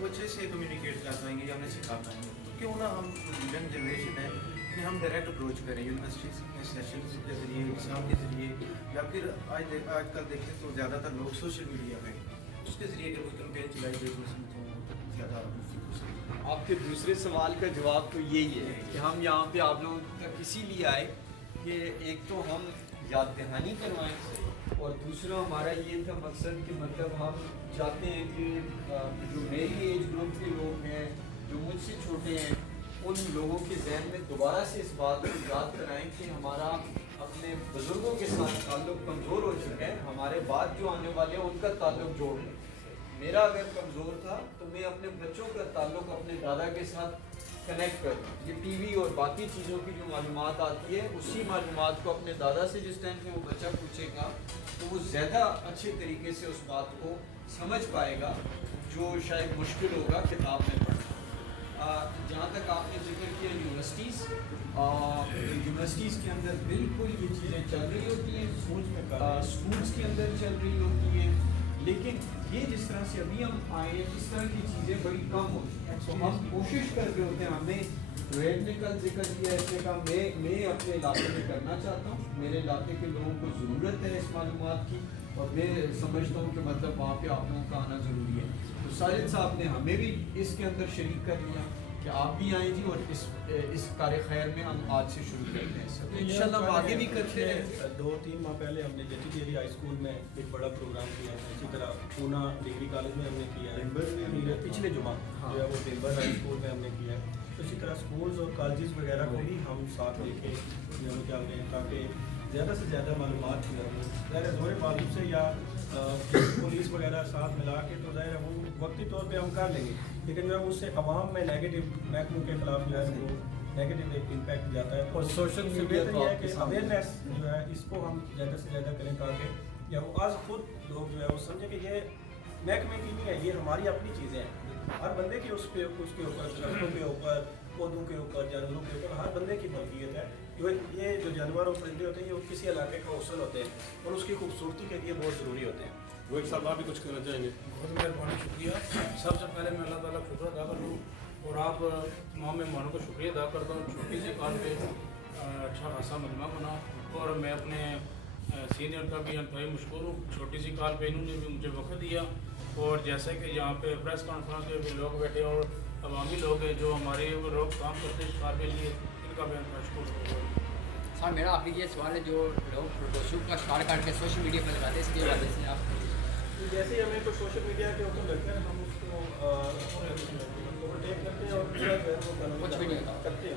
وہ اچھے سے کمیونیکیٹ کر پائیں گے یا انہیں سکھا پائیں گے، تو کیوں نہ ہم ینگ جنریشن ہے انہیں ہم ڈائریکٹ اپروچ کریں یونیورسٹیز کے سیشنز کے ذریعے، ایگزام کے ذریعے، یا پھر آج کل دیکھیں تو زیادہ تر لوگ سوشل میڈیا میں اس کے ذریعے کوئی کمپین چلائی جائے تو زیادہ مفید ہو سکتی ہے۔ آپ کے دوسرے سوال کا جواب تو یہی ہے کہ ہم یہاں پہ آپ لوگوں تک اسی لیے آئے کہ ایک تو ہم یاد دہانی کروائیں اور دوسرا ہمارا یہ تھا مقصد کہ مطلب ہم چاہتے ہیں کہ جو میری ایج گروپ کے لوگ ہیں جو مجھ سے چھوٹے ہیں ان لوگوں کے ذہن میں دوبارہ سے اس بات کو یاد کرائیں کہ ہمارا اپنے بزرگوں کے ساتھ تعلق کمزور ہو چکا ہے، ہمارے بعد جو آنے والے ہیں ان کا تعلق جوڑ لیں۔ میرا اگر کمزور تھا تو میں اپنے بچوں کا تعلق اپنے دادا کے ساتھ کنیکٹ کرتا ہوں، یہ ٹی وی اور باقی چیزوں کی جو معلومات آتی ہے اسی معلومات کو اپنے دادا سے جس ٹائم پہ وہ بچہ پوچھے گا تو وہ زیادہ اچھے طریقے سے اس بات کو سمجھ پائے گا جو شاید مشکل ہوگا کتاب میں پڑھنا۔ جہاں تک آپ نے ذکر کیا یونیورسٹیز کے اندر بالکل یہ چیزیں چل رہی ہوتی ہیں، اسکولس کے اندر چل رہی ہوتی ہیں، لیکن یہ جس طرح سے ابھی ہم آئے ہیں اس طرح کی چیزیں بڑی کم ہوتی ہیں، تو ہم کوشش کر رہے ہوتے ہیں۔ ہم نے ریڈ نے کل ذکر کیا اس نے کہا میں اپنے علاقے میں کرنا چاہتا ہوں، میرے علاقے کے لوگوں کو ضرورت ہے اس معلومات کی اور میں سمجھتا ہوں کہ مطلب وہاں پہ آپ لوگوں کا آنا ضروری ہے، تو ساجد صاحب نے ہمیں بھی اس کے اندر شریک کر لیا کہ آپ بھی آئیں جی، اور اس کار خیر میں ہم آج سے شروع کرتے ہیں، انشاءاللہ ہم آگے بھی کرتے ہیں۔ 2-3 ماہ پہلے ہم نے جیٹی ڈیری ہائی اسکول میں ایک بڑا پروگرام کیا ہے، اسی طرح پونا ڈگری کالج میں ہم نے کیا ہے، پچھلے جمعہ جو ہے وہ ٹمبر ہائی اسکول میں ہم نے کیا ہے، اسی طرح اسکولز اور کالجز وغیرہ کو بھی ہم ساتھ لے کے ہم کیا رہے ہیں تاکہ زیادہ سے زیادہ معلومات جو ہے ظاہر زور معلوم سے یا پولیس وغیرہ ساتھ ملا کے تو ظاہر وہ وقتی طور پہ ہم کر لیں گے، لیکن جو ہے اس سے عوام میں نیگیٹو محکموں کے خلاف جو ہے وہ نیگیٹو امپیکٹ جاتا ہے، اور سوشل میڈیا یہ ہے کہ اویئرنیس جو ہے اس کو ہم زیادہ سے زیادہ کریں تاکہ یا وہ آج خود لوگ جو ہے وہ سمجھیں کہ یہ محکمے کی نہیں ہے، یہ ہماری اپنی چیزیں ہیں، ہر بندے کی اس کے اوپر درختوں کے اوپر پودوں کے اوپر جانوروں کے اوپر ہر بندے کی ملکیت ہے، یہ جو جانور اور پرندے ہوتے ہیں یہ کسی علاقے کا حوصل ہوتے ہیں اور اس کی خوبصورتی کے لیے بہت ضروری ہوتے ہیں۔ وہ ایک صاحب آپ بھی کچھ کہنا چاہیں گے؟ بہت مہربانی، شکریہ۔ سب سے پہلے میں اللہ تعالیٰ کا شکر ادا کروں اور آپ تمام مہمانوں کو شکریہ ادا کرتا ہوں، چھوٹی سی کال پہ اچھا خاصا مجمع بنا، اور میں اپنے سینئر کا بھی انتہائی مشکور ہوں، چھوٹی سی کال پہ انہوں نے بھی مجھے وقت دیا، اور جیسے کہ یہاں پہ پریس کانفرنس کے بھی لوگ بیٹھے اور عوامی لوگ ہیں جو ہمارے لوگ کام کرتے ہیں شکار کے لیے، ان کا بھی انتہائی شکر ہوں۔ سر میرا آپ یہ سوال ہے جو لوگ پروٹوشو کا شکار کاٹ کے سوشل میڈیا پہ لگاتے ہیں اس کے حوالے سے آپ جیسے ہمیں کوئی سوشل میڈیا کے اوپر لگتا ہے ہم اس کو اوورٹیک کرتے ہیں اور کچھ بھی نہیں ہوتا۔ کرتے ہیں۔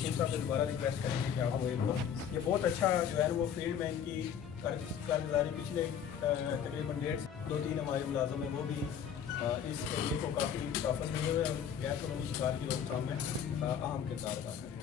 وسیم صاحب سے دوبارہ ریکویسٹ کریں گے کہ آپ وہ یہ بہت اچھا جو ہے وہ فیلڈ میں ان کی کارگزاری پچھلے تقریباً 2-3 ہمارے ملازم ہیں وہ بھی اس ایریے کو کافی تحفظ ملے ہوئے اور غیر قانونی شکار کی روک تھام میں اہم کردار ادا کریں.